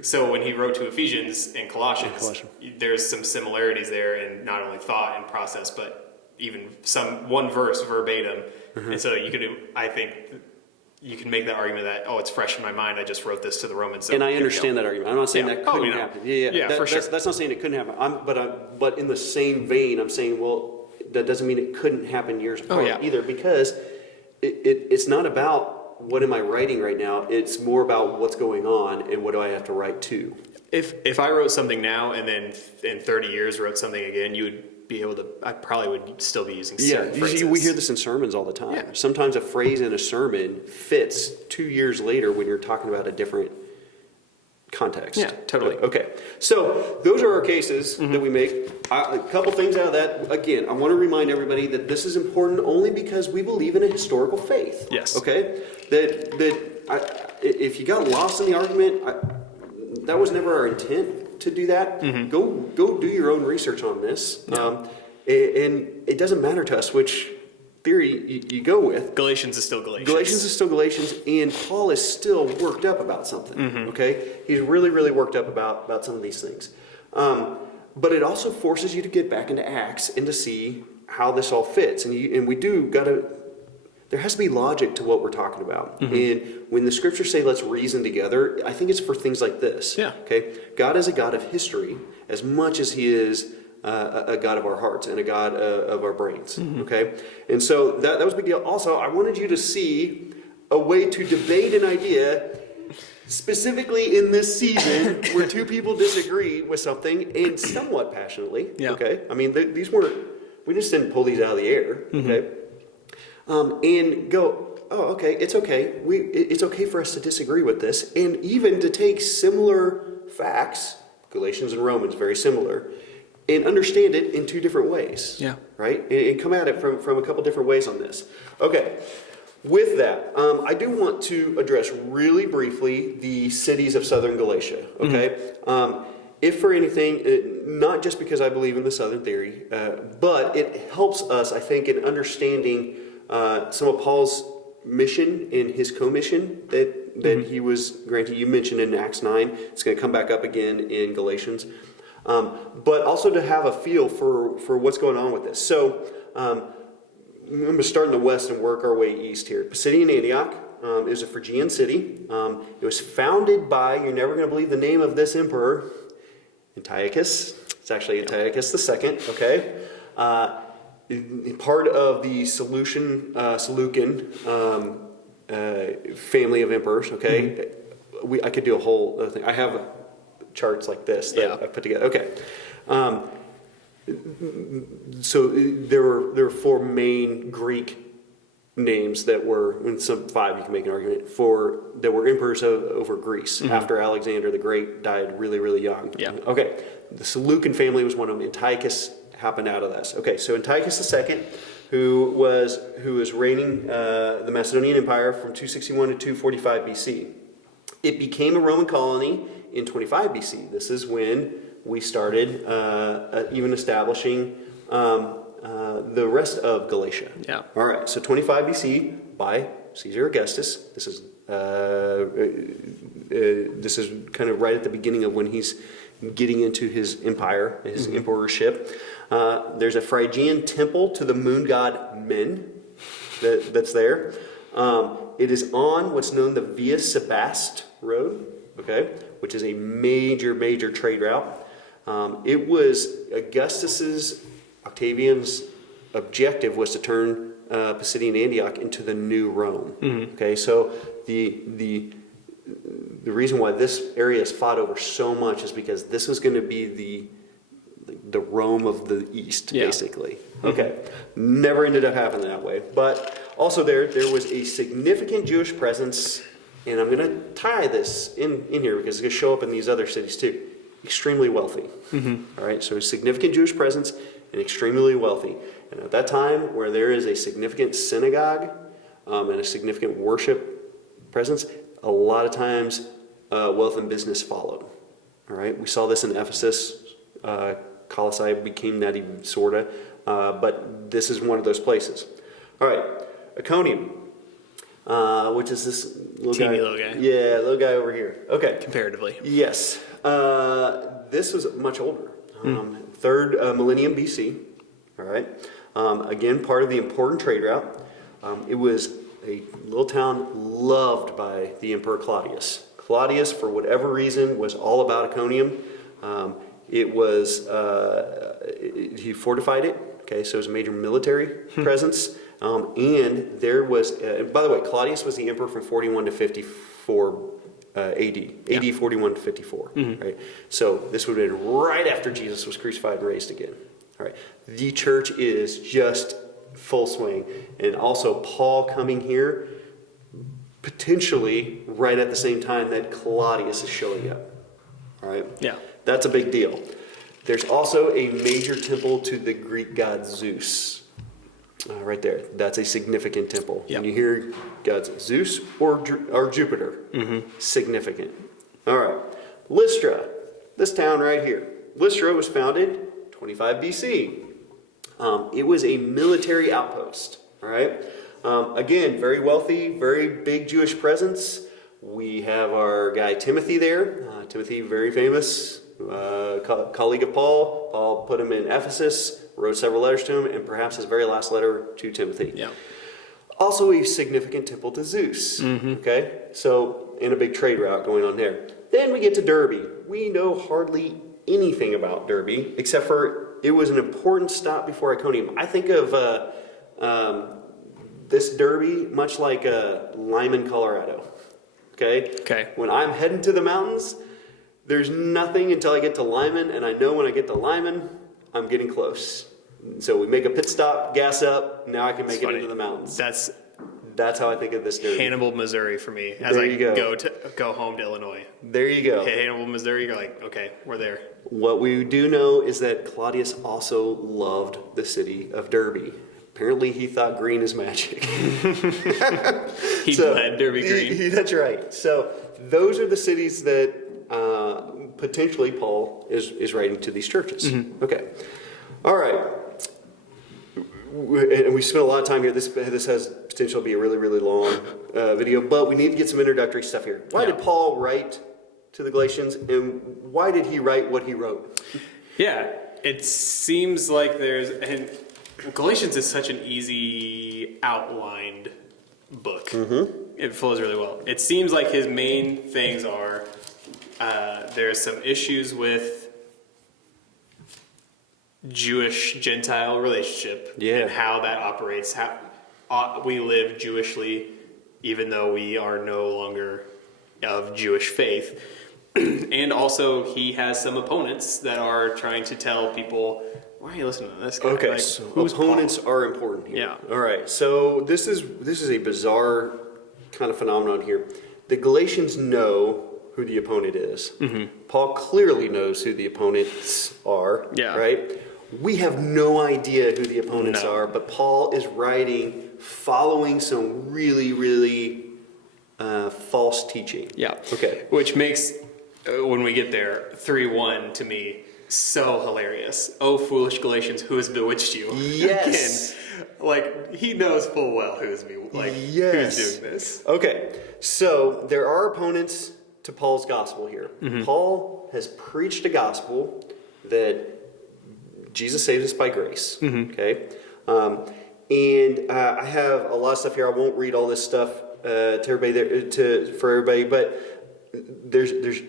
So when he wrote to Ephesians and Colossians, there's some similarities there in not only thought and process, but even one verse verbatim. And so I think you can make that argument that, it's fresh in my mind. I just wrote this to the Romans. So and I understand that argument. I'm not saying that couldn't happen. For sure. That's not saying it couldn't happen. But in the same vein, I'm saying, well, that doesn't mean it couldn't happen years apart either, because it's not about what am I writing right now. It's more about what's going on and what do I have to write to. If I wrote something now and then in 30 years wrote something again, you would be able to. I probably would still be using certain phrases. We hear this in sermons all the time. Yeah. Sometimes a phrase in a sermon fits 2 years later when you're talking about a different context. Yeah, totally. Okay, so those are our cases that we make. A couple things out of that. Again, I want to remind everybody that this is important only because we believe in a historical faith. Yes. Okay? If you got lost in the argument, that was never our intent to do that. Go do your own research on this. And it doesn't matter to us which theory you go with. Galatians is still Galatians. Galatians is still Galatians, and Paul is still worked up about something. Okay? He's really, really worked up about some of these things. But it also forces you to get back into Acts and to see how this all fits. And we do got to. There has to be logic to what we're talking about. And when the scriptures say let's reason together, I think it's for things like this. Yeah. Okay? God is a God of history as much as he is a God of our hearts and a God of our brains. Okay? And so that was a big deal. Also, I wanted you to see a way to debate an idea specifically in this season where two people disagree with something and somewhat passionately. Yeah. Okay? I mean, these weren't, we just didn't pull these out of the air. Okay? And go, okay, it's okay. It's okay for us to disagree with this, and even to take similar facts, Galatians and Romans, very similar, and understand it in two different ways. Yeah. Right? And come at it from a couple different ways on this. Okay. With that, I do want to address really briefly the cities of southern Galatia. Okay. If for anything, not just because I believe in the southern theory, but it helps us, I think, in understanding some of Paul's mission and his commission that he was granted. You mentioned in Acts 9. It's going to come back up again in Galatians. But also to have a feel for what's going on with this. So I'm going to start in the west and work our way east here. Pisidian Antioch is a Phrygian city. It was founded by, you're never going to believe the name of this emperor, Antiochus. It's actually Antiochus II. Okay. Part of the Seleucid family of emperors. Okay, I could do a whole thing. I have charts like this that I put together. Okay, so there were four main Greek names that were, in some five you can make an argument for, that were emperors over Greece after Alexander the Great died really, really young. Yeah. Okay, the Seleucid family was one of them. Antiochus happened out of this. Okay, so Antiochus II, who was reigning the Macedonian Empire from 261 to 245 BC. It became a Roman colony in 25 BC. This is when we started even establishing the rest of Galatia. Yeah. All right, so 25 BC by Caesar Augustus. This is kind of right at the beginning of when he's getting into his empire, his emperorship. There's a Phrygian temple to the moon god Men that's there. It is on what's known the Via Sebaste Road, okay, which is a major trade route. It was Octavian's objective was to turn Pisidian Antioch into the new Rome. Okay, so the reason why this area is fought over so much is because this was going to be the Rome of the East, basically. Okay, never ended up happening that way. But also there was a significant Jewish presence, and I'm going to tie this in here because it's going to show up in these other cities too. Extremely wealthy. All right, so a significant Jewish presence and extremely wealthy. And at that time, where there is a significant synagogue and a significant worship presence, a lot of times wealth and business followed. All right, we saw this in Ephesus. Colossae became that even sorta, but this is one of those places. All right, Iconium, which is this little guy. Yeah, little guy over here. Okay. Comparatively. Yes. This was much older. 3rd millennium BC. All right. Again, part of the important trade route. It was a little town loved by the Emperor Claudius. Claudius, for whatever reason, was all about Iconium. He fortified it. Okay, so it was a major military presence. And there was, by the way, Claudius was the emperor from 41 to 54 AD. AD 41 to 54. Right? So this would have been right after Jesus was crucified and raised again. All right. The church is just full swing. And also Paul coming here potentially right at the same time that Claudius is showing up. All right? Yeah. That's a big deal. There's also a major temple to the Greek god Zeus. Right there. That's a significant temple. Yep. When you hear gods Zeus or Jupiter, significant. All right. Lystra, this town right here. Lystra was founded 25 BC. It was a military outpost. All right. Again, very wealthy, very big Jewish presence. We have our guy Timothy there. Timothy, very famous, colleague of Paul. Paul put him in Ephesus, wrote several letters to him, and perhaps his very last letter to Timothy. Yeah. Also a significant temple to Zeus. Okay, so and a big trade route going on there. Then we get to Derbe. We know hardly anything about Derbe, except for it was an important stop before Iconium. I think of this Derbe much like Lyman, Colorado. Okay? When I'm heading to the mountains, there's nothing until I get to Lyman, and I know when I get to Lyman, I'm getting close. So we make a pit stop, gas up, now I can make it into the mountains. That's how I think of this Derbe. Hannibal, Missouri for me. As I go home to Illinois. There you go. Hannibal, Missouri, you're like, okay, we're there. What we do know is that Claudius also loved the city of Derbe. Apparently he thought green is magic. He bled Derbe green. That's right. So those are the cities that potentially Paul is writing to these churches. Okay. All right. And we spent a lot of time here. This has potential to be a really, really long video, but we need to get some introductory stuff here. Why did Paul write to the Galatians, and why did he write what he wrote? Yeah, it seems like and Galatians is such an easy outlined book. It flows really well. It seems like his main things are there's some issues with Jewish-Gentile relationship and how that operates, how we live Jewishly even though we are no longer of Jewish faith. And also he has some opponents that are trying to tell people, why are you listening to this guy? Okay, like, so opponents are important here. Yeah. All right, so this is a bizarre kind of phenomenon here. The Galatians know who the opponent is. Paul clearly knows who the opponents are, right? We have no idea who the opponents are, but Paul is writing following some really, really false teaching. Yeah. Okay. Which makes, when we get there, 3:1 to me so hilarious. Oh, foolish Galatians, who has bewitched you? Yes. Again, like, he knows full well who's doing this. Okay, so there are opponents to Paul's gospel here. Paul has preached a gospel that Jesus saves us by grace. Okay, and I have a lot of stuff here. I won't read all this stuff to everybody for everybody, but there's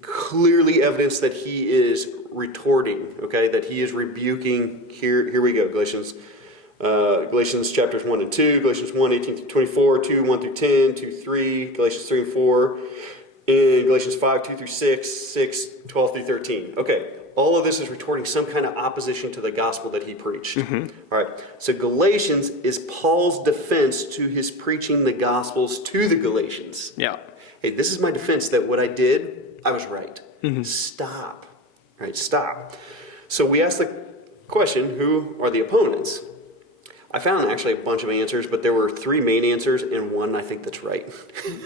clearly evidence that he is retorting. Okay, that he is rebuking. Here we go. Galatians chapters 1 and 2, Galatians 1, 18 through 24, 2, 1 through 10, 2, 3, Galatians 3 and 4, and Galatians 5, 2 through 6, 6, 12 through 13. Okay, all of this is retorting some kind of opposition to the gospel that he preached. All right, so Galatians is Paul's defense to his preaching the gospels to the Galatians. Yeah. Hey, this is my defense that what I did, I was right. Stop. Right, stop. So we ask the question, who are the opponents? I found actually a bunch of answers, but there were 3 main answers and one I think that's right.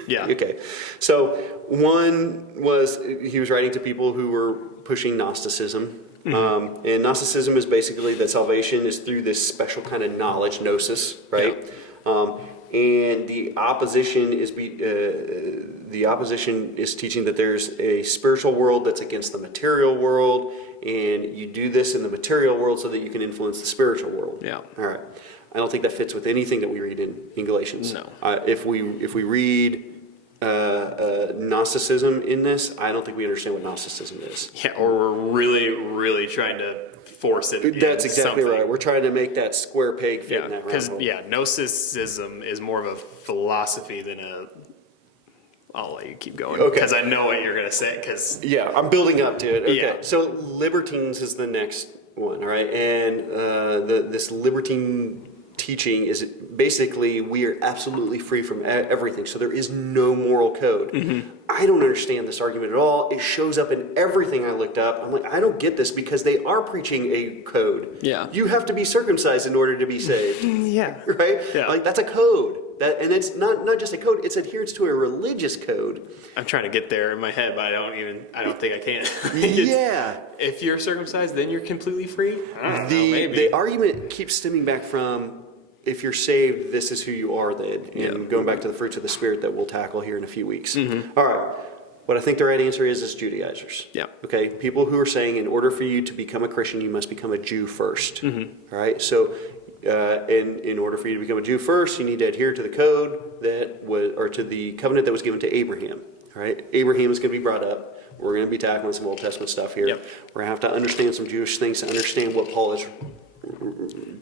Yeah. Okay. So one was he was writing to people who were pushing Gnosticism. And Gnosticism is basically that salvation is through this special kind of knowledge, gnosis, right? Yeah. And the opposition is teaching that there's a spiritual world that's against the material world, and you do this in the material world so that you can influence the spiritual world. Yeah. All right. I don't think that fits with anything that we read in Galatians. No. If we read Gnosticism in this, I don't think we understand what Gnosticism is. Yeah, or we're really, really trying to force it. That's exactly something. right. We're trying to make that square peg fit in that round because hole. Gnosticism is more of a philosophy than a. I'll let you keep going Okay. because I know what you're going to say. Because Yeah, I'm building up to it. Okay, Yeah. so libertines is the next one, all right? And this libertine teaching is basically we are absolutely free from everything, so there is no moral code. I don't understand this argument at all. It shows up in everything I looked up. I'm like, I don't get this because they are preaching a code. Yeah. You have to be circumcised in order to be saved. yeah, Right? Yeah. Like that's a code. And it's not just a code, it's adherence to a religious code. I'm trying to get there in my head, but I don't think I can. Yeah. If you're circumcised, then you're completely free. I don't know, The maybe. argument keeps stemming back from if you're saved, this is who you are then. And going back to the fruits of the Spirit that we'll tackle here in a few weeks. All right. What I think the right answer is Judaizers. Yeah. Okay. People who are saying in order for you to become a Christian, you must become a Jew first. All right. So in order for you to become a Jew first, you need to adhere to the code or to the covenant that was given to Abraham. All right. Abraham is going to be brought up. We're going to be tackling some Old Testament stuff here. Yep. We're going to have to understand some Jewish things to understand what Paul is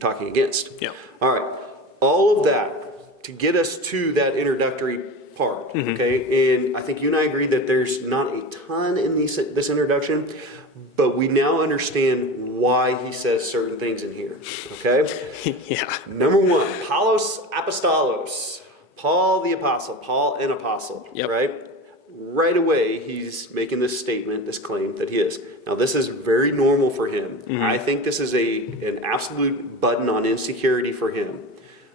talking against. Yeah. All right. All of that to get us to that introductory part. Okay. And I think you and I agree that there's not a ton in this introduction, but we now understand why he says certain things in here. Okay. Yeah. Number 1, Paulos Apostolos. Paul the Apostle. Paul an Apostle. Yep. Right away, he's making this statement, this claim that he is. Now, this is very normal for him. I think this is an absolute button on insecurity for him.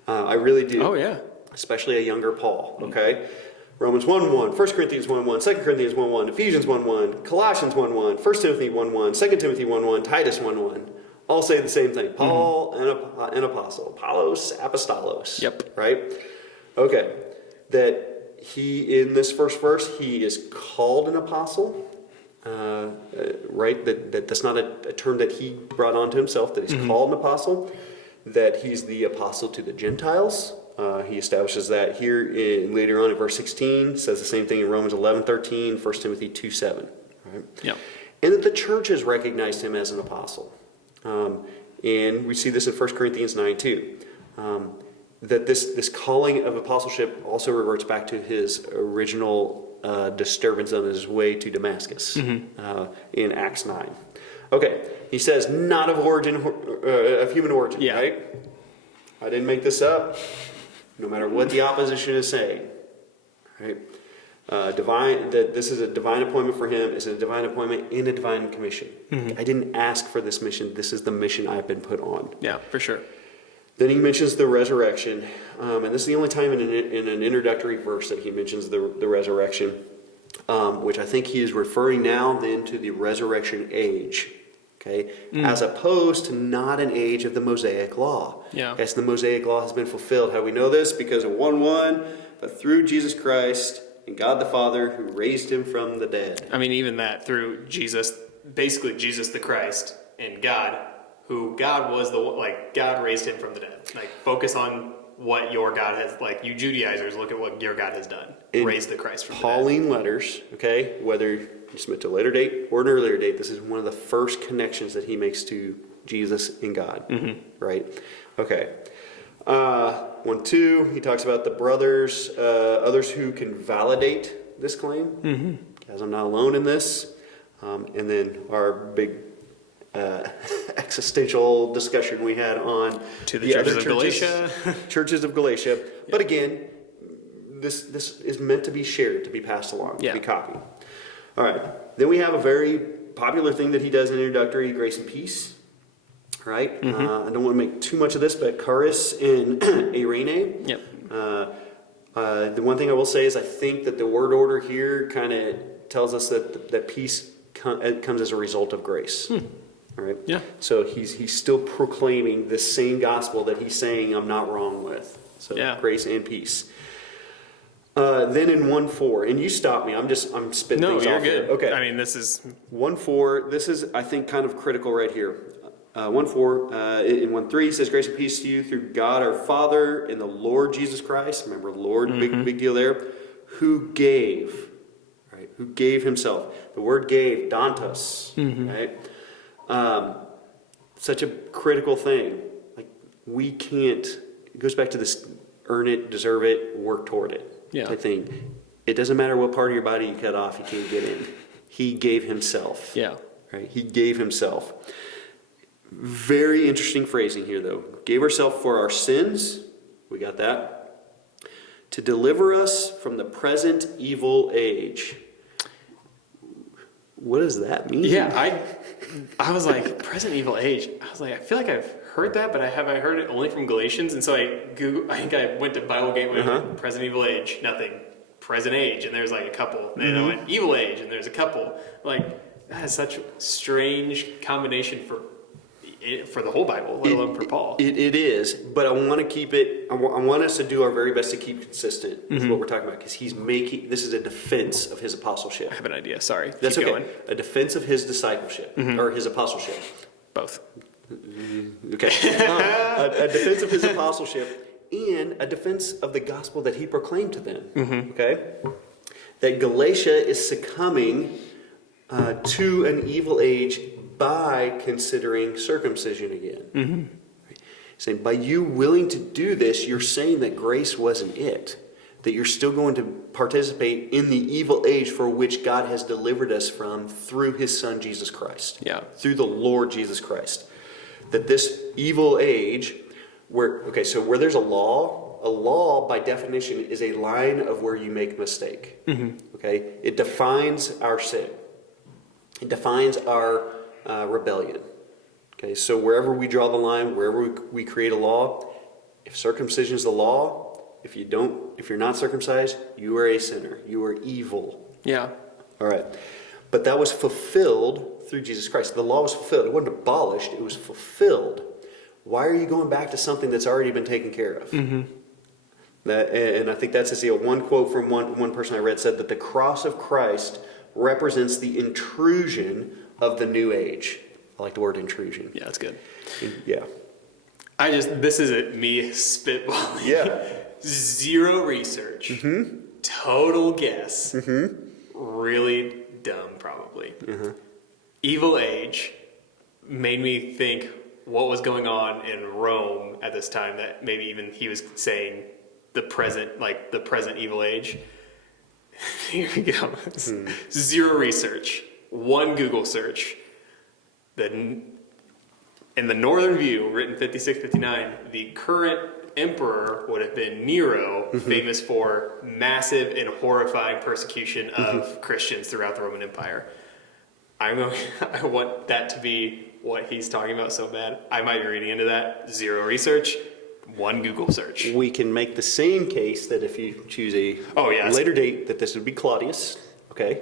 I really do. Oh, yeah. Especially a younger Paul, okay? Romans 1:1, 1 Corinthians 1:1, 2 Corinthians 1:1, Ephesians 1:1, Colossians 1:1, 1 Timothy 1:1, 2 Timothy 1:1, Titus 1:1. All say the same thing. Paul, an apostle. Paulos Apostolos. Yep. Right? Okay. That he, in this first verse, he is called an apostle. Right? That's not a term that he brought onto himself, that he's called an apostle. That he's the apostle to the Gentiles. He establishes that here later on in verse 16. Says the same thing in Romans 11:13, 1 Timothy 2:7. Right? Yeah. And that the church has recognized him as an apostle. And we see this in 1 Corinthians 9:2. That this calling of apostleship also reverts back to his original disturbance on his way to Damascus in Acts 9. Okay, he says not of human origin, Yeah. right? I didn't make this up. No matter what the opposition is saying, right? That this is a divine appointment for him. It's a divine appointment in a divine commission. I didn't ask for this mission. This is the mission I've been put on. Yeah, for sure. Then he mentions the resurrection, and this is the only time in an introductory verse that he mentions the resurrection, which I think he is referring now then to the resurrection age, okay, as opposed to not an age of the Mosaic law. Yeah. As the Mosaic law has been fulfilled. How do we know this? Because of 1:1, but through Jesus Christ and God the Father who raised him from the dead. I mean, even that through Jesus, basically Jesus the Christ and God, who God was God raised him from the dead. Like, focus on what your God has, like, you Judaizers, look at what your God has done. Raised the Christ from the dead. Pauline letters, okay, whether you submit to a later date or an earlier date, this is one of the first connections that he makes to Jesus and God, right? Okay. 1:2, he talks about the brothers, others who can validate this claim, as I'm not alone in this. And then our big existential discussion we had on to the churches of Galatia. Churches of Galatia. Yeah. But again, this is meant to be shared, to be passed along, to be copied. All right. Then we have a very popular thing that he does in introductory, grace and peace. Right? I don't want to make too much of this, but charis and eirene. Yep. The one thing I will say is I think that the word order here kind of tells us that peace comes as a result of grace. All right? Yeah. So he's still proclaiming this same gospel that he's saying I'm not wrong with. So grace and peace. Then in 1:4, and you stop me. I'm spitting things off. No, you're good. Here. Okay. I mean, this is 1:4. This is, I think, kind of critical right here. 1:4 in 1:3 he says, "Grace and peace to you through God our Father and the Lord Jesus Christ." Remember, Lord, big deal there. Who gave, right? Who gave himself. The word "gave," dantos, right? Such a critical thing. Like, we can't. It goes back to this: earn it, deserve it, work toward it. Type thing. It doesn't matter what part of your body you cut off; you can't get in. He gave himself. Yeah. Right. He gave himself. Very interesting phrasing here, though. Gave herself for our sins. We got that. To deliver us from the present evil age. What does that mean? Yeah, I was like, present evil age. I was like, I feel like I've heard that, but I heard it only from Galatians. And so I think I went to Bible Gateway, present evil age, nothing. Present age, and there's like a couple. And I went evil age, and there's a couple. Like, that is such a strange combination for the whole Bible, let alone for Paul. It is, but I want to keep it. I want us to do our very best to keep consistent with what we're talking about, because he's making this is a defense of his apostleship. I have an idea. Sorry, that's keep okay. Going. A defense of his discipleship or his apostleship. Both. Okay. A defense of his apostleship and a defense of the gospel that he proclaimed to them. Okay. That Galatia is succumbing to an evil age by considering circumcision again. Saying, by you willing to do this, you're saying that grace wasn't it. That you're still going to participate in the evil age for which God has delivered us from through his son, Jesus Christ. Yeah. Through the Lord Jesus Christ. That this evil age, where there's a law by definition is a line of where you make a mistake. Okay? It defines our sin. It defines our rebellion. Okay, so wherever we draw the line, wherever we create a law, if circumcision is the law, if you're not circumcised, you are a sinner. You are evil. Yeah. All right. But that was fulfilled through Jesus Christ. The law was fulfilled. It wasn't abolished. It was fulfilled. Why are you going back to something that's already been taken care of? And I think that's a one quote from one person I read said that the cross of Christ represents the intrusion of the new age. I like the word intrusion. Yeah, that's good. Yeah. This is me spitballing. Yeah. Zero research. Total guess. Really dumb, probably. Evil age made me think what was going on in Rome at this time, that maybe even he was saying the present evil age. Here we go. Zero research. One Google search. In the Northern View, written 56-59, the current emperor would have been Nero, famous for massive and horrifying persecution of Christians throughout the Roman Empire. I want that to be what he's talking about so bad. I might be reading into that. Zero research. One Google search. We can make the same case that if you choose a later date, that this would be Claudius. Okay.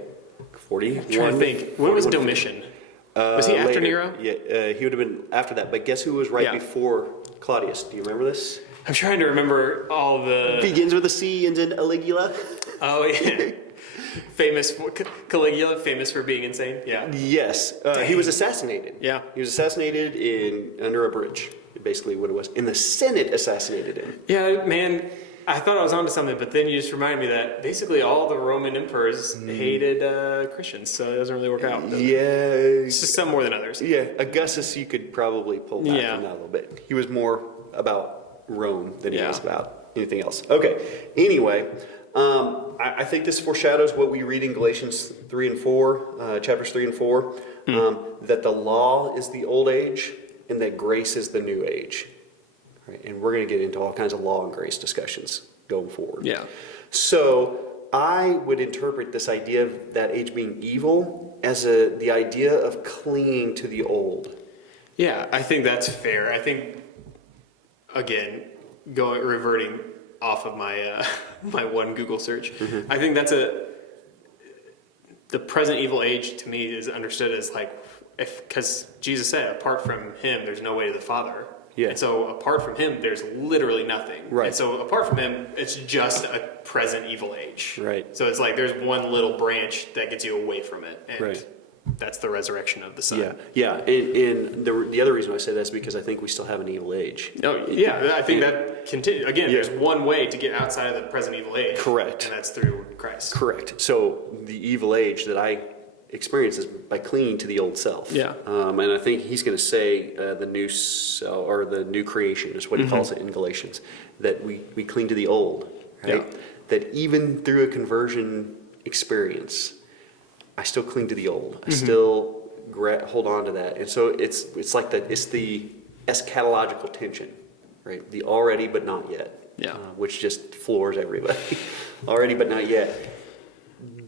41. I'm trying to think. When was Domitian? Was he after later. Nero? Yeah, he would have been after that. But guess who was right before Claudius? Do you remember this? I'm trying to remember all the... Begins with a C, ends in Caligula. Oh, yeah. Caligula, famous for being insane. Yeah. Yes. He was assassinated. Yeah. He was assassinated under a bridge, basically what it was. And the Senate assassinated him. Yeah, man, I thought I was onto something, but then you just reminded me that basically all the Roman emperors hated Christians, so it doesn't really work out. Yeah. It's just some more than others. Yeah, Augustus, you could probably pull back from that a little bit. He was more about Rome than he was about anything else. Okay, anyway, I think this foreshadows what we read in Galatians 3 and 4, chapters 3 and 4, that the law is the old age and that grace is the new age. Right? And we're going to get into all kinds of law and grace discussions going forward. Yeah. So I would interpret this idea of that age being evil as the idea of clinging to the old. Yeah, I think that's fair. I think, again, reverting off of my my one Google search, I think that's the present evil age to me is understood as like, because Jesus said, apart from him, there's no way to the Father. Yeah. And so apart from him, there's literally nothing. Right. And so apart from him, it's just a present evil age. Right. So it's like there's one little branch that gets you away from it. And Right. that's the resurrection of the Son. Yeah. And the other reason I say that is because I think we still have an evil age. Oh, yeah. I think that continues. Again, there's one way to get outside of the present evil age. Correct. And that's through Christ. Correct. So the evil age that I experience is by clinging to the old self. Yeah. And I think he's going to say the new or the new creation is what he calls it in Galatians, that we cling to the old, right? Yeah. That even through a conversion experience, I still cling to the old. I still hold on to that. And so it's like it's the eschatological tension, right? The already but not yet. Yeah. Which just floors everybody. Already but not yet.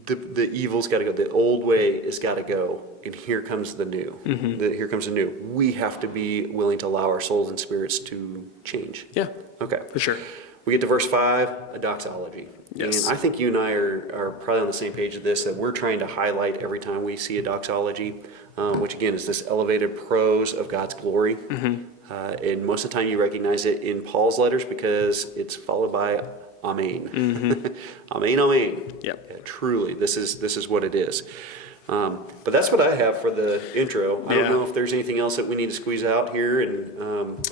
The evil's got to go. The old way has got to go, and here comes the new. Here comes the new. We have to be willing to allow our souls and spirits to change. Yeah. Okay. For sure. We get to verse 5, a doxology. Yes. And I think you and I are probably on the same page of this, that we're trying to highlight every time we see a doxology, which again is this elevated prose of God's glory. And most of the time you recognize it in Paul's letters because it's followed by Amen. Amen, amen. Yep. Yeah, truly, this is what it is. But that's what I have for the intro. I don't know if there's anything else that we need to squeeze out here. And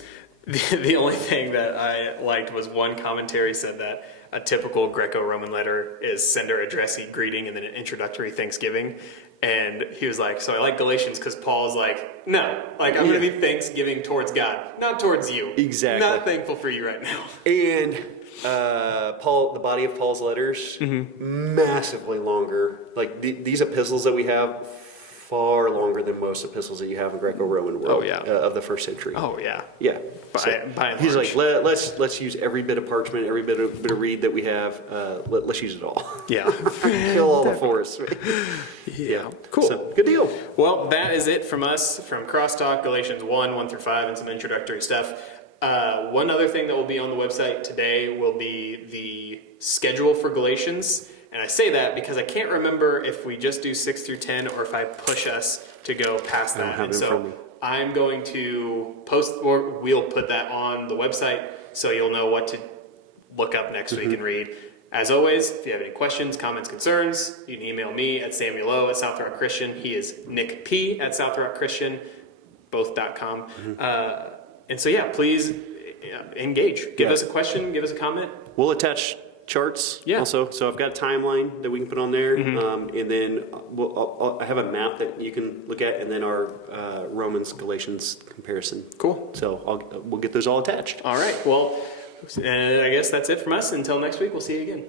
the only thing that I liked was one commentary said that a typical Greco-Roman letter is sender, addressee, greeting, and then an introductory thanksgiving. And he was like, so I like Galatians because Paul's like, no, like I'm going to be thanksgiving towards God, not towards you. Exactly. Not thankful for you right now. And Paul, the body of Paul's letters, massively longer. Like these epistles that we have, far longer than most epistles that you have in Greco-Roman world of the first century. Oh yeah, yeah. By and he's large. like, let's use every bit of parchment, every bit of reed that we have. Let's use it all. Yeah, kill all the forests. Yeah, cool. So, good deal. Well, that is it from us from Crosstalk, Galatians 1 through 5, and some introductory stuff. One other thing that will be on the website today will be the schedule for Galatians. And I say that because I can't remember if we just do 6 through 10 or if I push us to go past that. And so I'm going to post, or we'll put that on the website so you'll know what to look up next week and read. As always, if you have any questions, comments, concerns, you can email me at samuelo@SouthRockChristian. He is Nick P. at SouthRockChristian, both.com. And so, please engage. Give us a question. Give us a comment. We'll attach charts also. So I've got a timeline that we can put on there. And then I have a map that you can look at, and then our Romans-Galatians comparison. Cool. So we'll get those all attached. All right. Well, and I guess that's it from us. Until next week, we'll see you again.